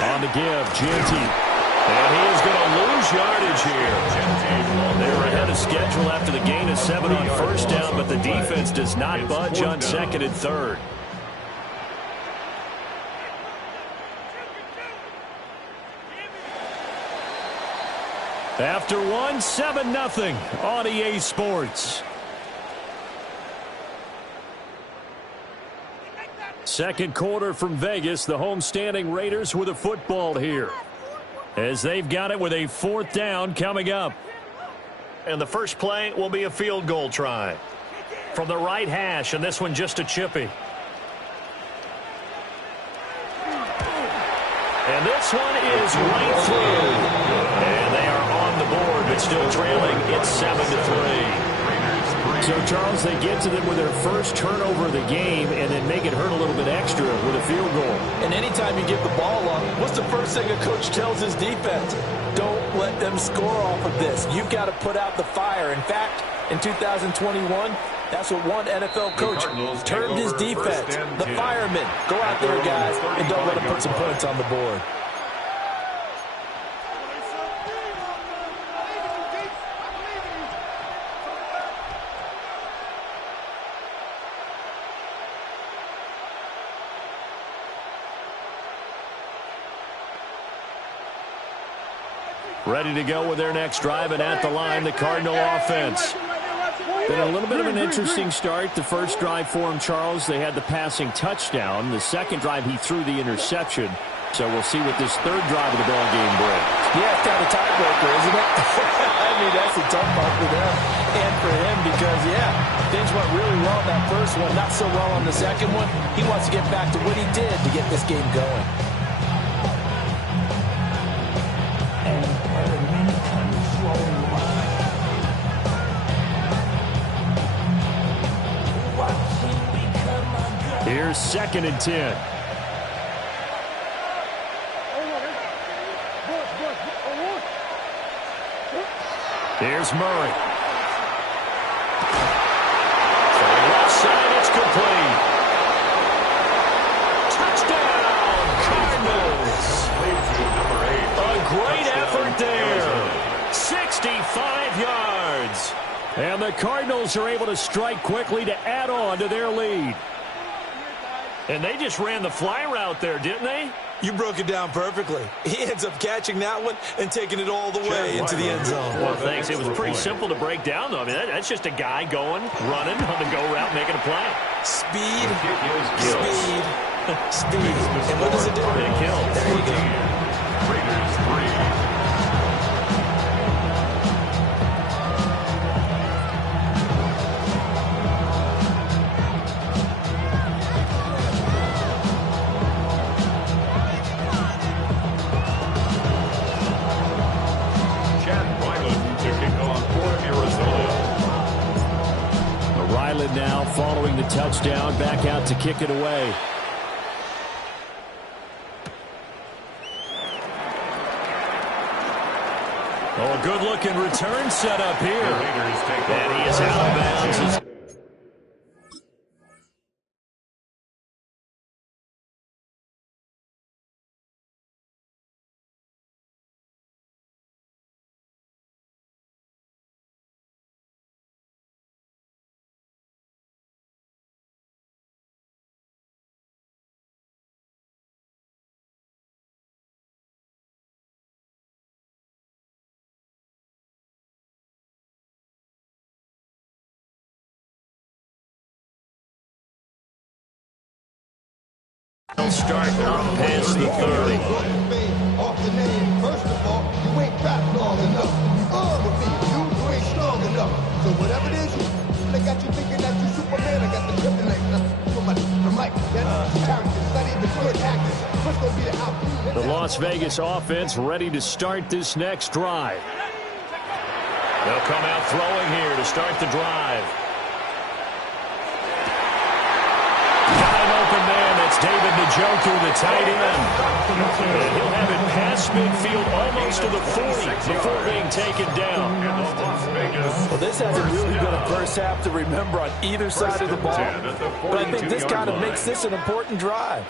On the give, Genty. And he is going to lose yardage here. They were ahead of schedule after the gain of 7 on first down, but the defense does not budge on second and third. After one, 7-0 on EA Sports. Second quarter from Vegas. The homestanding Raiders with a football here, as they've got it with a 4th down coming up. And the first play will be a field goal try from the right hash, and this one just a chippy. And this one is right through. And they are on the board, but still trailing. It's 7-3. So, Charles, they get to them with their first turnover of the game and then make it hurt a little bit extra with a field goal. And anytime you give the ball up, what's the first thing a coach tells his defense? Don't let them score off of this. You've got to put out the fire. In fact, in 2021, that's what one NFL coach termed his defense, the firemen. Go out there, guys, and don't let them put some points on the board. Ready to go with their next drive, and at the line, the Cardinal offense. Been a little bit of an interesting start. The first drive for him, Charles, they had the passing touchdown. The second drive, he threw the interception. So we'll see what this third drive of the ball game brings. Yeah, it's kind of a tiebreaker, isn't it? I mean, that's a tough part for them and for him because, yeah, things went really well in that first one, not so well on the second one. He wants to get back to what he did to get this game going. Here's 2nd and 10. Here's Murray. From the left side, it's complete. Touchdown, Cardinals. A great effort there. 65 yards. And the Cardinals are able to strike quickly to add on to their lead. And they just ran the fly route there, didn't they? You broke it down perfectly. He ends up catching that one and taking it all the way into the end zone. Well, thanks. It was pretty simple to break down, though. I mean, that's just a guy going, running on the go route, making a play. Speed, speed, speed. And what does it do? It kills. There you go. Raiders 3. Now following the touchdown, back out to kick it away. Oh, a good-looking return set up here. And he is out of bounds. Start up past the 30. Off the name, first of all, you ain't rap long enough. With me, you ain't strong enough. So whatever it is, they got you thinking that you Superman. I got the kryptonite. The mic, that's character, study the good actors. What's gonna be the outcome? The Las Vegas offense ready to start this next drive. They'll come out throwing here to start the drive. Got an open man. That's David Njoku, the tight end. And he'll have it past midfield almost to the 40 before being taken down. Well, this hasn't really been a first half to remember on either side of the ball. But I think this kind of makes this an important drive.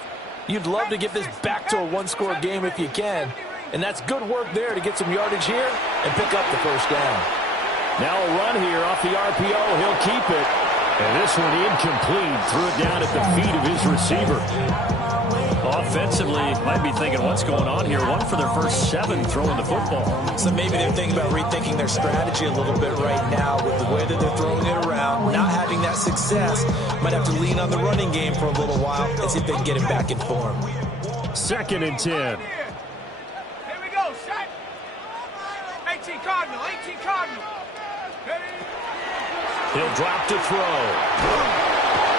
You'd love to get this back to a one-score game if you can. And that's good work there to get some yardage here and pick up the first down. Now a run here off the RPO. He'll keep it. And this one incomplete. Threw it down at the feet of his receiver. Offensively, might be thinking what's going on here. One for their first 7 throwing the football. So maybe they're thinking about rethinking their strategy a little bit right now with the way that they're throwing it around, not having that success. Might have to lean on the running game for a little while and see if they can get him back in form. 2nd and 10. Here we go, set. 18 Cardinal, 18 Cardinal. He'll drop to throw.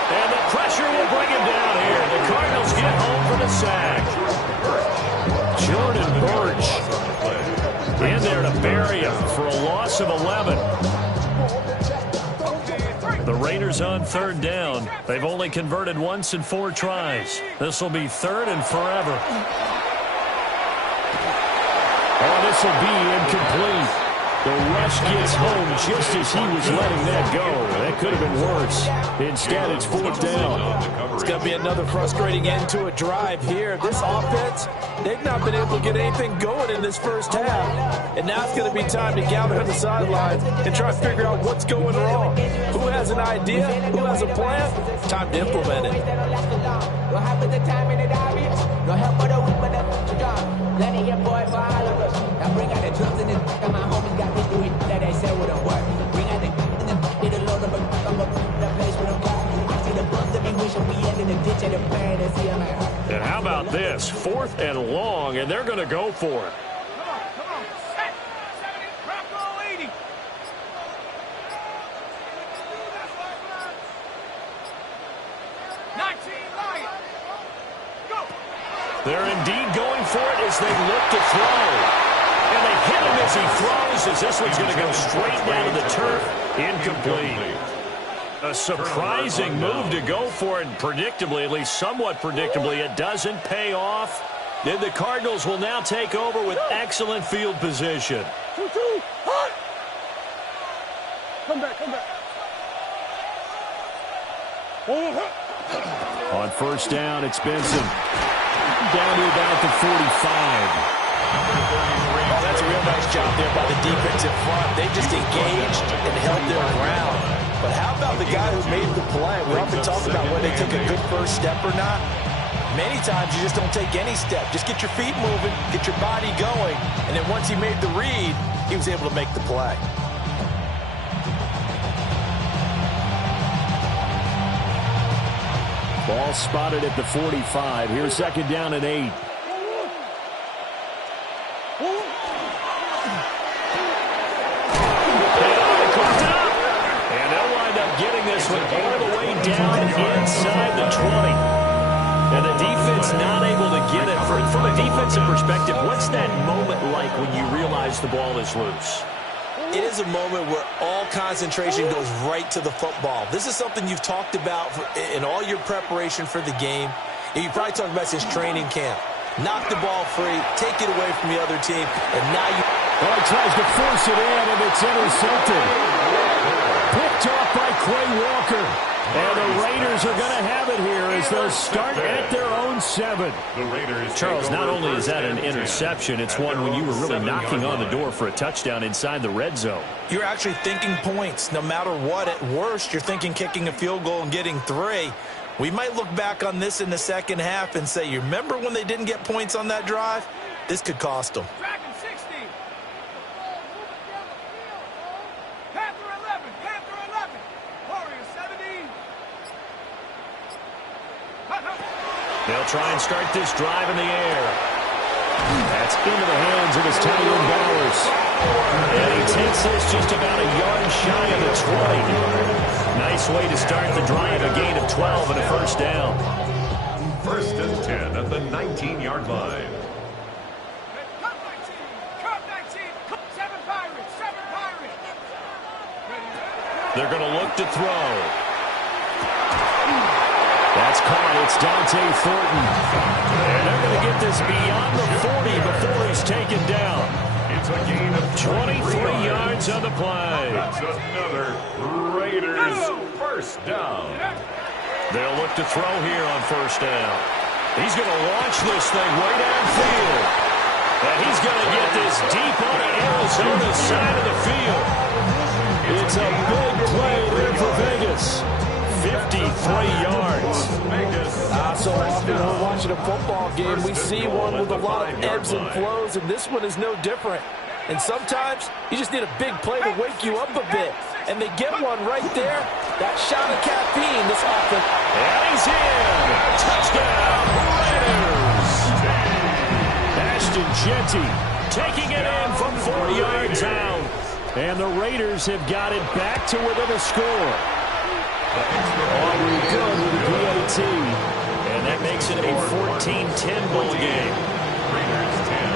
And the pressure will bring him down here. The Cardinals get home for the sack. Jordan Burch in there to bury him for a loss of 11. The Raiders on 3rd down. They've only converted once in 4 tries. This will be 3rd and forever. Oh, this will be incomplete. The rush gets home just as he was letting that go. That could have been worse. Instead, it's 4th down. It's going to be another frustrating end to a drive here. This offense, they've not been able to get anything going in this first half. And now it's going to be time to gather on the sidelines and try to figure out what's going wrong. Who has an idea? Who has a plan? Time to implement it. Bring out the drums and my homies got me doing that they said would have worked. Bring out the get a load of a place with them got. I see the bums that be wishing we ended the ditch and the fan and see I'm like, and how about this? 4th and long, and they're going to go for it. Come on, set. 70, Bronco 80. 19 Lion. Go. They're indeed going for it as they look to throw. And they hit him as he throws, as this one's going to go straight down to the turf. Incomplete. A surprising move to go for it, predictably, at least somewhat predictably. It doesn't pay off. Then the Cardinals will now take over with excellent field position. Come back. On 1st down, it's Benson. Down to about the 45. Oh, that's a real nice job there by the defensive front. They just engaged and held their ground. But how about the guy who made the play? We often talk about whether they took a good first step or not. Many times you just don't take any step. Just get your feet moving, get your body going, and then once he made the read, he was able to make the play. Ball spotted at the 45. Here's 2nd down and 8. Getting this one all the way down inside the 20. And the defense not able to get it. From a defensive perspective, what's that moment like when you realize the ball is loose? It is a moment where all concentration goes right to the football. This is something you've talked about in all your preparation for the game. And you probably talked about since training camp. Knock the ball free, take it away from the other team, and now you... Well, he tries to force it in, and it's intercepted. Picked off by Quay Walker. And the Raiders are going to have it here as they'll start at their own 7. Charles, not only is that an interception, it's one when you were really knocking on the door for a touchdown inside the red zone. You're actually thinking points. No matter what, at worst, you're thinking kicking a field goal and getting 3. We might look back on this in the second half and say, you remember when they didn't get points on that drive? This could cost them. Dragon 60. Panther 11. Warrior 70. They'll try and start this drive in the air. That's into the hands of his tight end Bowers. And he takes this just about a yard shy of the 20. Nice way to start the drive, a gain of 12 and a first down. 1st and 10 at the 19-yard line. Cup 19. 7 Pirates. They're going to look to throw. That's caught. It's Dante Thornton. And they're going to get this beyond the 40 before he's taken down. It's a gain of 23 yards on the play. That's another Raiders first down. They'll look to throw here on 1st down. He's going to launch this thing way downfield. And he's going to get this deep on Arizona's side of the field. It's a big play there for Vegas. 53 yards. So often when we're watching a football game, we see one with a lot of ebbs and flows, and this one is no different. And sometimes you just need a big play to wake you up a bit. And they get one right there. That shot of caffeine this offense. And he's in. Touchdown, Raiders. Ashton Jeanty taking it in from 4 yards out. And the Raiders have got it back to within a score. Aubrey good with the PAT. And that makes it a 14-10 ball game. Raiders 10.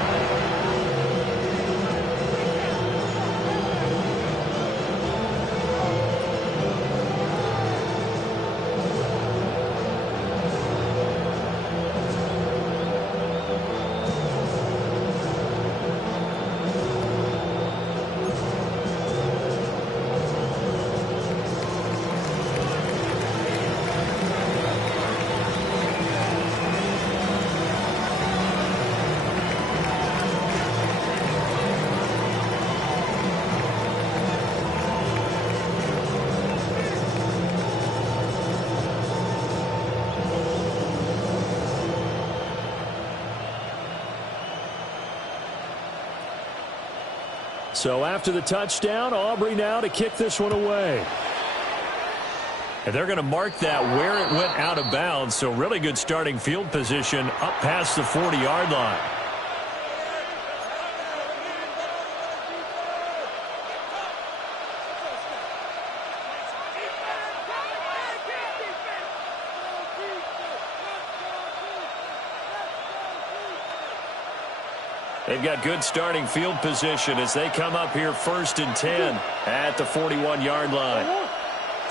So after the touchdown, Aubrey now to kick this one away. And they're going to mark that where it went out of bounds. So really good starting field position up past the 40-yard line. They've got good starting field position as they come up here 1st and 10 at the 41-yard line.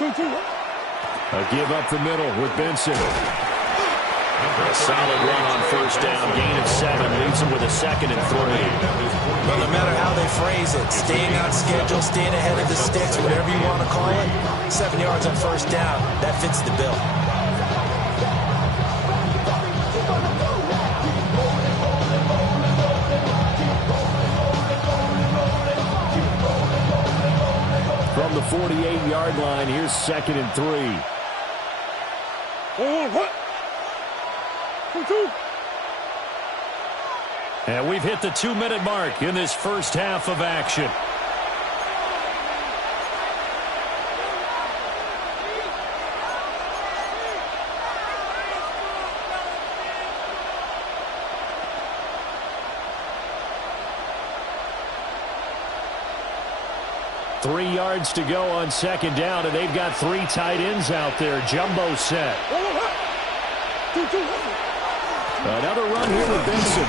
A give up the middle with Benson. A solid run on 1st down. Gain of 7 leaves them with a 2nd and 3. Well, no matter how they phrase it, staying on schedule, staying ahead of the sticks, whatever you want to call it, 7 yards on 1st down, that fits the bill. From the 48-yard line, here's 2nd and 3. And we've hit the 2-minute mark in this first half of action. Three yards to go on 2nd down, and they've got 3 tight ends out there. Jumbo set. Another run here with Benson.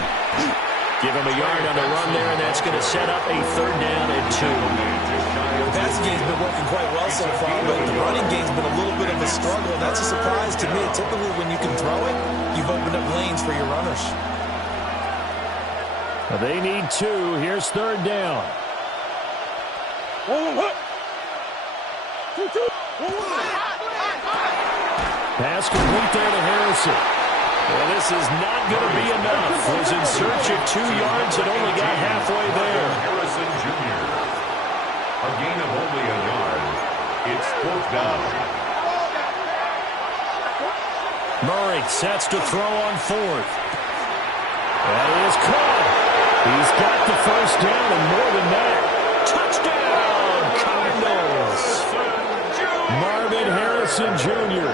Give him a yard on the run there, and that's going to set up a 3rd down and 2. The passing game's been working quite well so far, but the running game's been a little bit of a struggle. That's a surprise to me. Typically, when you can throw it, you've opened up lanes for your runners. They need 2. Here's 3rd down. Pass complete there to Harrison. Well, this is not going to be enough. Was in search of 2 yards and only got halfway there. Harrison Jr. A gain of only a yard. It's 4th down. Murray sets to throw on 4th. That is caught. He's got the 1st down and more than that. Touchdown, Cardinals. Marvin Harrison Jr.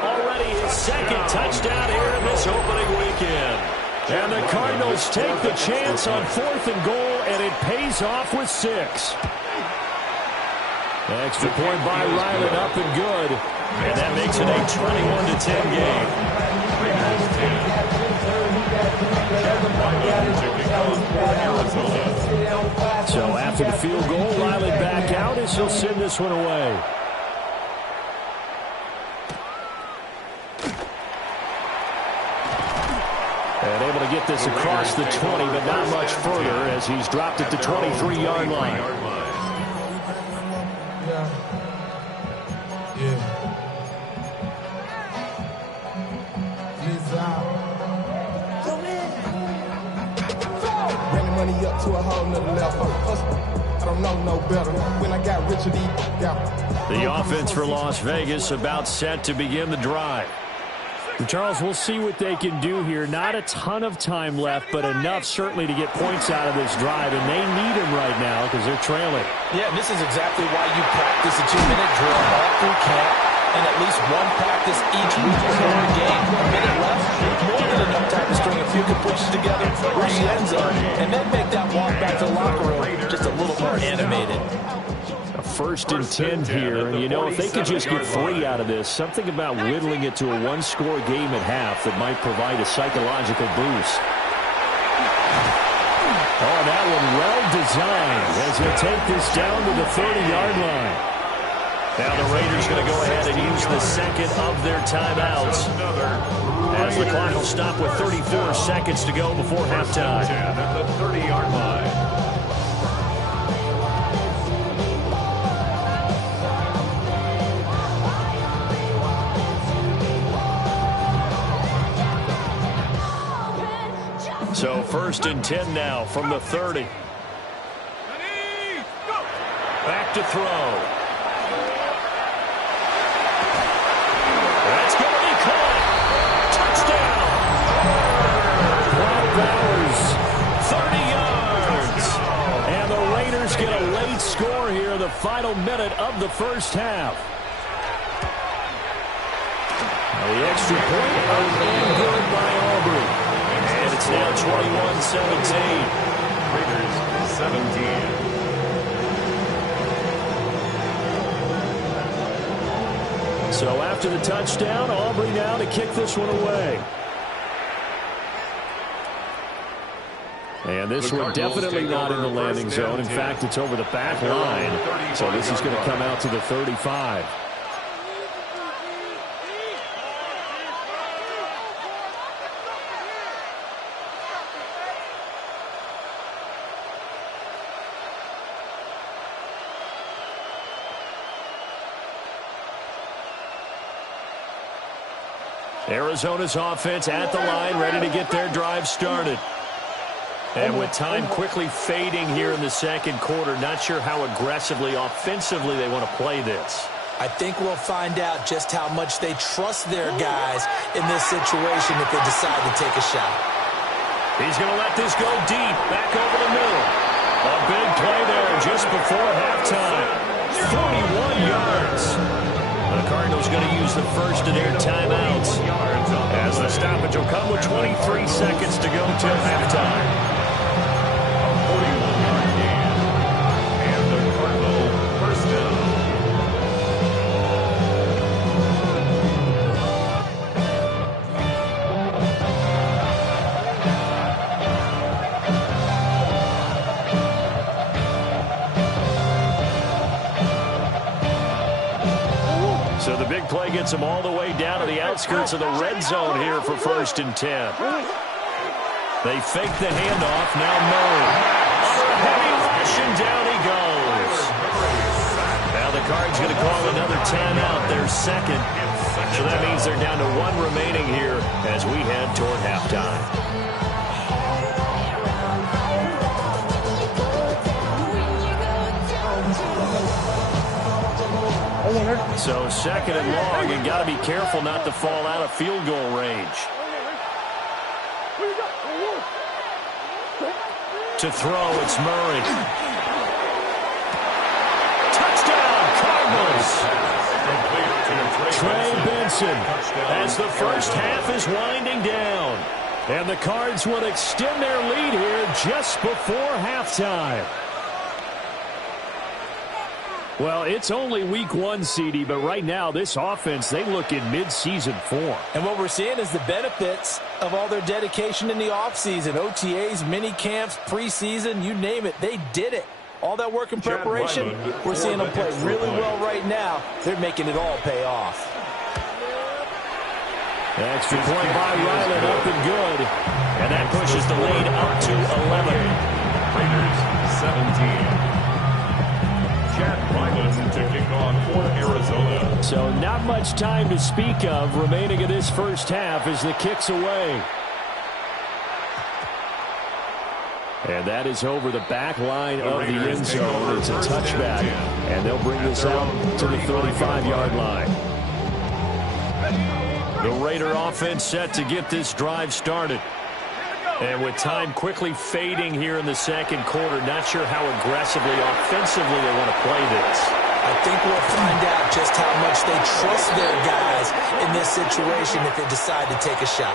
Already his 2nd touchdown here in this opening weekend. And the Cardinals take the chance on 4th and goal, and it pays off with 6. Extra point by Ryland, up and good. And that makes it a 21-10 game. So after the field goal, Riley back out as he'll send this one away. And able to get this across the 20, but not much further as he's dropped it to 23-yard line. to a whole nother level. I don't know no better. When I got Richard E. The offense for Las Vegas about set to begin the drive. And Charles, we'll see what they can do here. Not a ton of time left, but enough certainly to get points out of this drive, and they need them right now because they're trailing. Yeah, and this is exactly why you practice a 2-minute drill all through camp and at least one practice each week before the game. A minute left, more than enough time to string a few good pushes together, reach the end zone, and then make that walk back to the locker room just a little more animated. A 1st and 10 here, and you know, if they could just get 3 out of this, something about whittling it to a one-score game at half that might provide a psychological boost. Oh, that one well designed as they take this down to the 30-yard line. Now the Raiders going to go ahead and use the second of their timeouts as the clock will stop with 34 seconds to go before halftime. At the 30-yard line. So 1st and 10 now from the 30. Back to throw. That's going to be caught. Touchdown. Brock Bowers, 30 yards. And the Raiders get a late score here, the final minute of the first half. The extra point out and good by Aubrey. And it's now 21-17. Raiders 17. So after the touchdown, Aubrey now to kick this one away. And this one definitely not in the landing zone. In fact, it's over the back line. So this is going to come out to the 35. Arizona's offense at the line, ready to get their drive started. And with time quickly fading here in the second quarter, not sure how aggressively, offensively they want to play this. I think we'll find out just how much they trust their guys in this situation if they decide to take a shot. He's going to let this go deep, back over the middle. A big play there just before halftime. 41 yards. The Cardinals going to use the first of their timeouts as the stoppage will come with 23 seconds to go till halftime. A 41-yard gain. And the Cardinal first down. So the big play gets them all the way down to the outskirts of the red zone here for 1st and 10. They fake the handoff. Now Murray. Under a heavy rush, and down he goes. Now the Cards going to call another timeout, their second. So that means they're down to 1 remaining here as we head toward halftime. So 2nd and long, and got to be careful not to fall out of field goal range. To throw, it's Murray. Touchdown, Cardinals! Trey Benson as the first half is winding down. And the Cards will extend their lead here just before halftime. Well, it's only week 1, CD, but right now this offense, they look in mid-season form. And what we're seeing is the benefits of all their dedication in the offseason. OTAs, mini camps, preseason, you name it, they did it. All that work in preparation, we're seeing them play really well right now. They're making it all pay off. Extra point by Ryland, up and good. And that pushes the lead up to 11. Raiders 17. To kick off for Arizona. So not much time to speak of remaining in this first half as the kick's away. And that is over the back line of the end zone. It's a touchback, and they'll bring this out to the 35-yard line. The Raider offense set to get this drive started. And with time quickly fading here in the second quarter, not sure how aggressively, offensively they want to play this. I think we'll find out just how much they trust their guys in this situation if they decide to take a shot.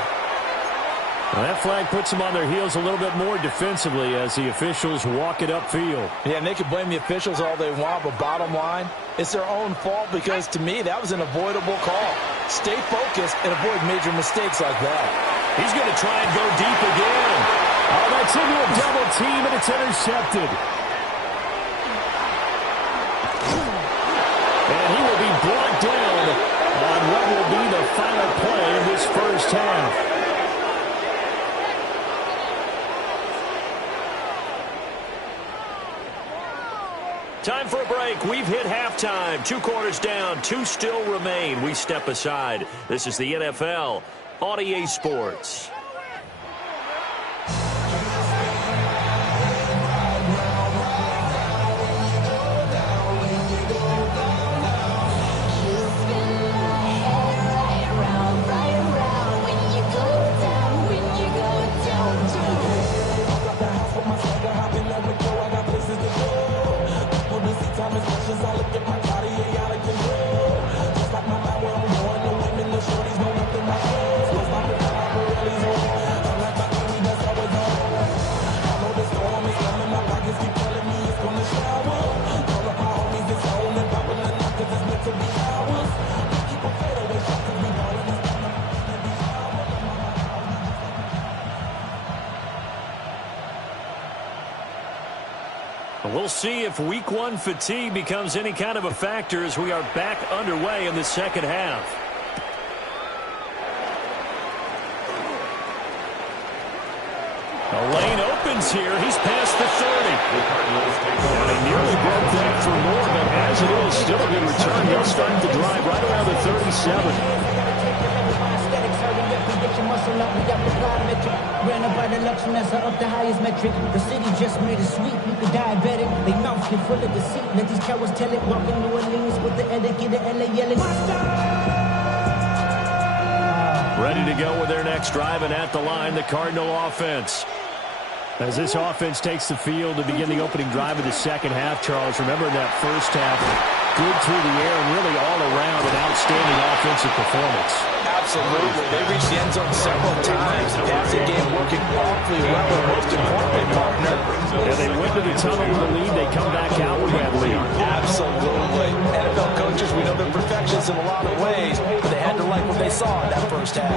Well, that flag puts them on their heels a little bit more defensively as the officials walk it upfield. Yeah, and they can blame the officials all they want, but bottom line, it's their own fault because, to me, that was an avoidable call. Stay focused and avoid major mistakes like that. He's going to try and go deep again. Oh, that's into a double team, and it's intercepted. And he will be brought down on what will be the final play of this first half. Time for a break. We've hit halftime. 2 quarters down. 2 still remain. We step aside. This is the NFL on EA Sports. We'll see if week 1 fatigue becomes any kind of a factor as we are back underway in the second half. The lane opens here. He's past the 30. And he nearly broke that for more, but as it is, still a good return. He'll start the drive right around the 37. Ran up by the Lux Mesa up the highest metric. The city just made a sweep. You could diabetic. They mouth get full of deceit. Let these cowards tell it. Walking New Orleans with the etiquette of LA yelling. Ready to go with their next drive, and at the line, the Cardinal offense. As this offense takes the field to begin the opening drive of the second half, Charles, remember in that first half, good through the air and really all around an outstanding offensive performance. Absolutely. They reached the end zone several times. The passing game working awfully well, and most importantly, partner. Yeah, they went to the tunnel with a lead. They come back out with that lead. Absolutely. NFL coaches, we know they're perfectionists in a lot of ways, but they had to like what they saw in that first half.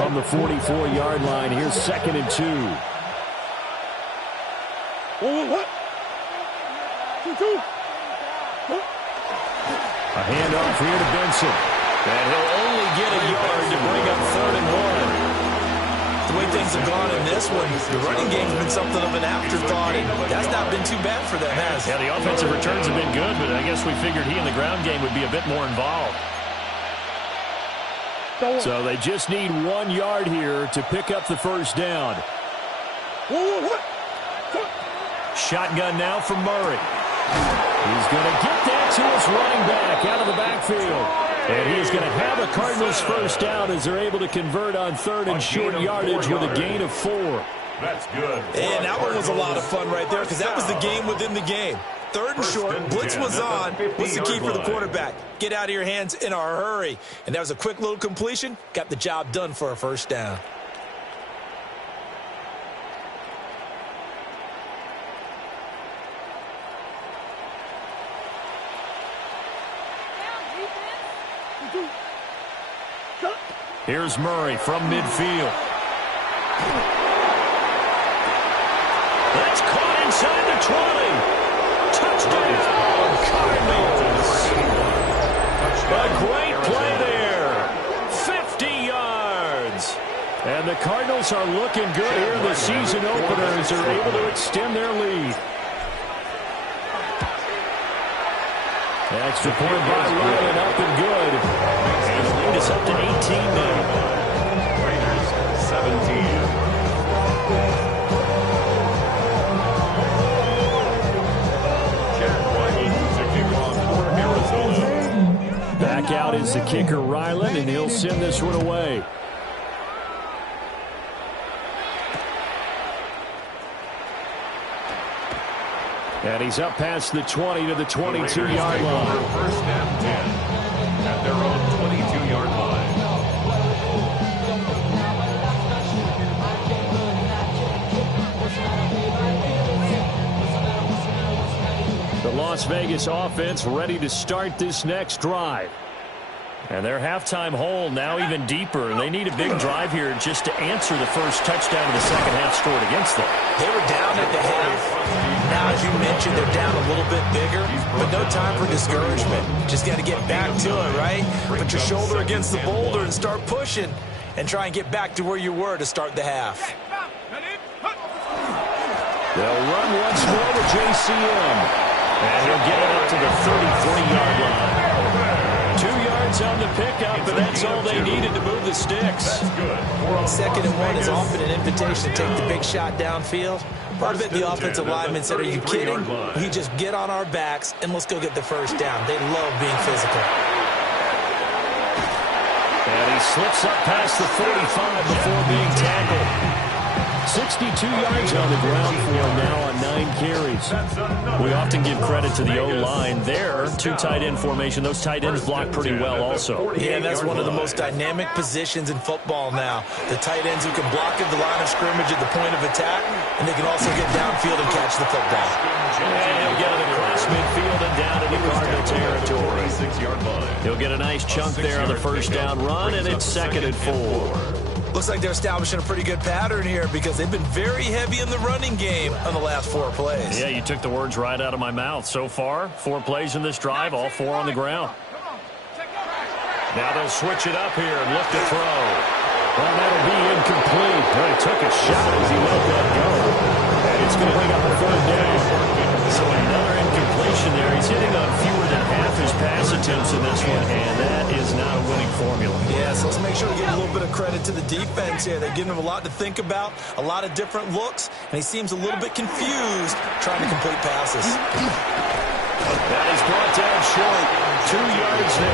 From the 44-yard line, here's 2nd and 2. A handoff here to Benson. And he'll only get a yard to bring up 3rd and 1. The way things have gone in this one, the running game's been something of an afterthought, and that's not been too bad for them, has it? Yeah, the offensive returns have been good, but I guess we figured he in the ground game would be a bit more involved. So they just need 1 yard here to pick up the first down. Shotgun now from Murray. He's going to get that to his running back out of the backfield. And he is going to have a Cardinals first down as they're able to convert on 3rd and short yardage with a gain of 4. That's good. And that one was a lot of fun right there because that was the game within the game. 3rd and short, blitz was on. What's the key for the quarterback? Get out of your hands in a hurry. And that was a quick little completion. Got the job done for a first down. Here's Murray from midfield. That's caught inside the 20. Touchdown, Cardinals. A great play there. 50 yards. And the Cardinals are looking good here in the season opener as they're able to extend their lead. Extra point by Ryan, up and good. And the lead is up to 18 now. Raiders 17. Back out is the kicker, Ryland, and he'll send this one away. And he's up past the 20 to the 22-yard line. First and 10 at their own 22-yard line. The Las Vegas offense ready to start this next drive. And their halftime hole now even deeper. They need a big drive here just to answer the first touchdown of the second half scored against them. They were down at the half. Now, as you mentioned, they're down a little bit bigger, but no time for discouragement. Just got to get back to it, right? Put your shoulder against the boulder and start pushing and try and get back to where you were to start the half. They'll run once more with JCM. And he'll get it up to the 33-yard line. 2 yards on the pickup, but that's all they needed to move the sticks. Second and 1 is often an invitation to take the big shot downfield. Part of it, the offensive lineman said, are you kidding? We just get on our backs and let's go get the first down. They love being physical. And he slips up past the 45 before being tackled. 62 yards on the ground for him now on 9 carries. We often give credit to the O-line there. 2 tight end formation. Those tight ends block pretty well also. Yeah, that's one of the most dynamic positions in football now. The tight ends who can block at the line of scrimmage at the point of attack, and they can also get downfield and catch the football. And he'll get it across midfield and down into Cardinal territory. He'll get a nice chunk there on the first down run, and it's 2nd and 4. Looks like they're establishing a pretty good pattern here because they've been very heavy in the running game on the last 4 plays. Yeah, you took the words right out of my mouth. So far, 4 plays in this drive, all 4 on the ground. Now they'll switch it up here and look to throw. Well, that'll be incomplete. But he took a shot as he let that go. And it's going to bring up a 3rd down. So another incompletion there. He's hitting on fewer than half his pass attempts in this one, and that is not a winning formula. Yeah, so let's make sure to give a little bit of credit to the defense here. They're giving him a lot to think about, a lot of different looks, and he seems a little bit confused trying to complete passes. That is brought down short. 2 yards there.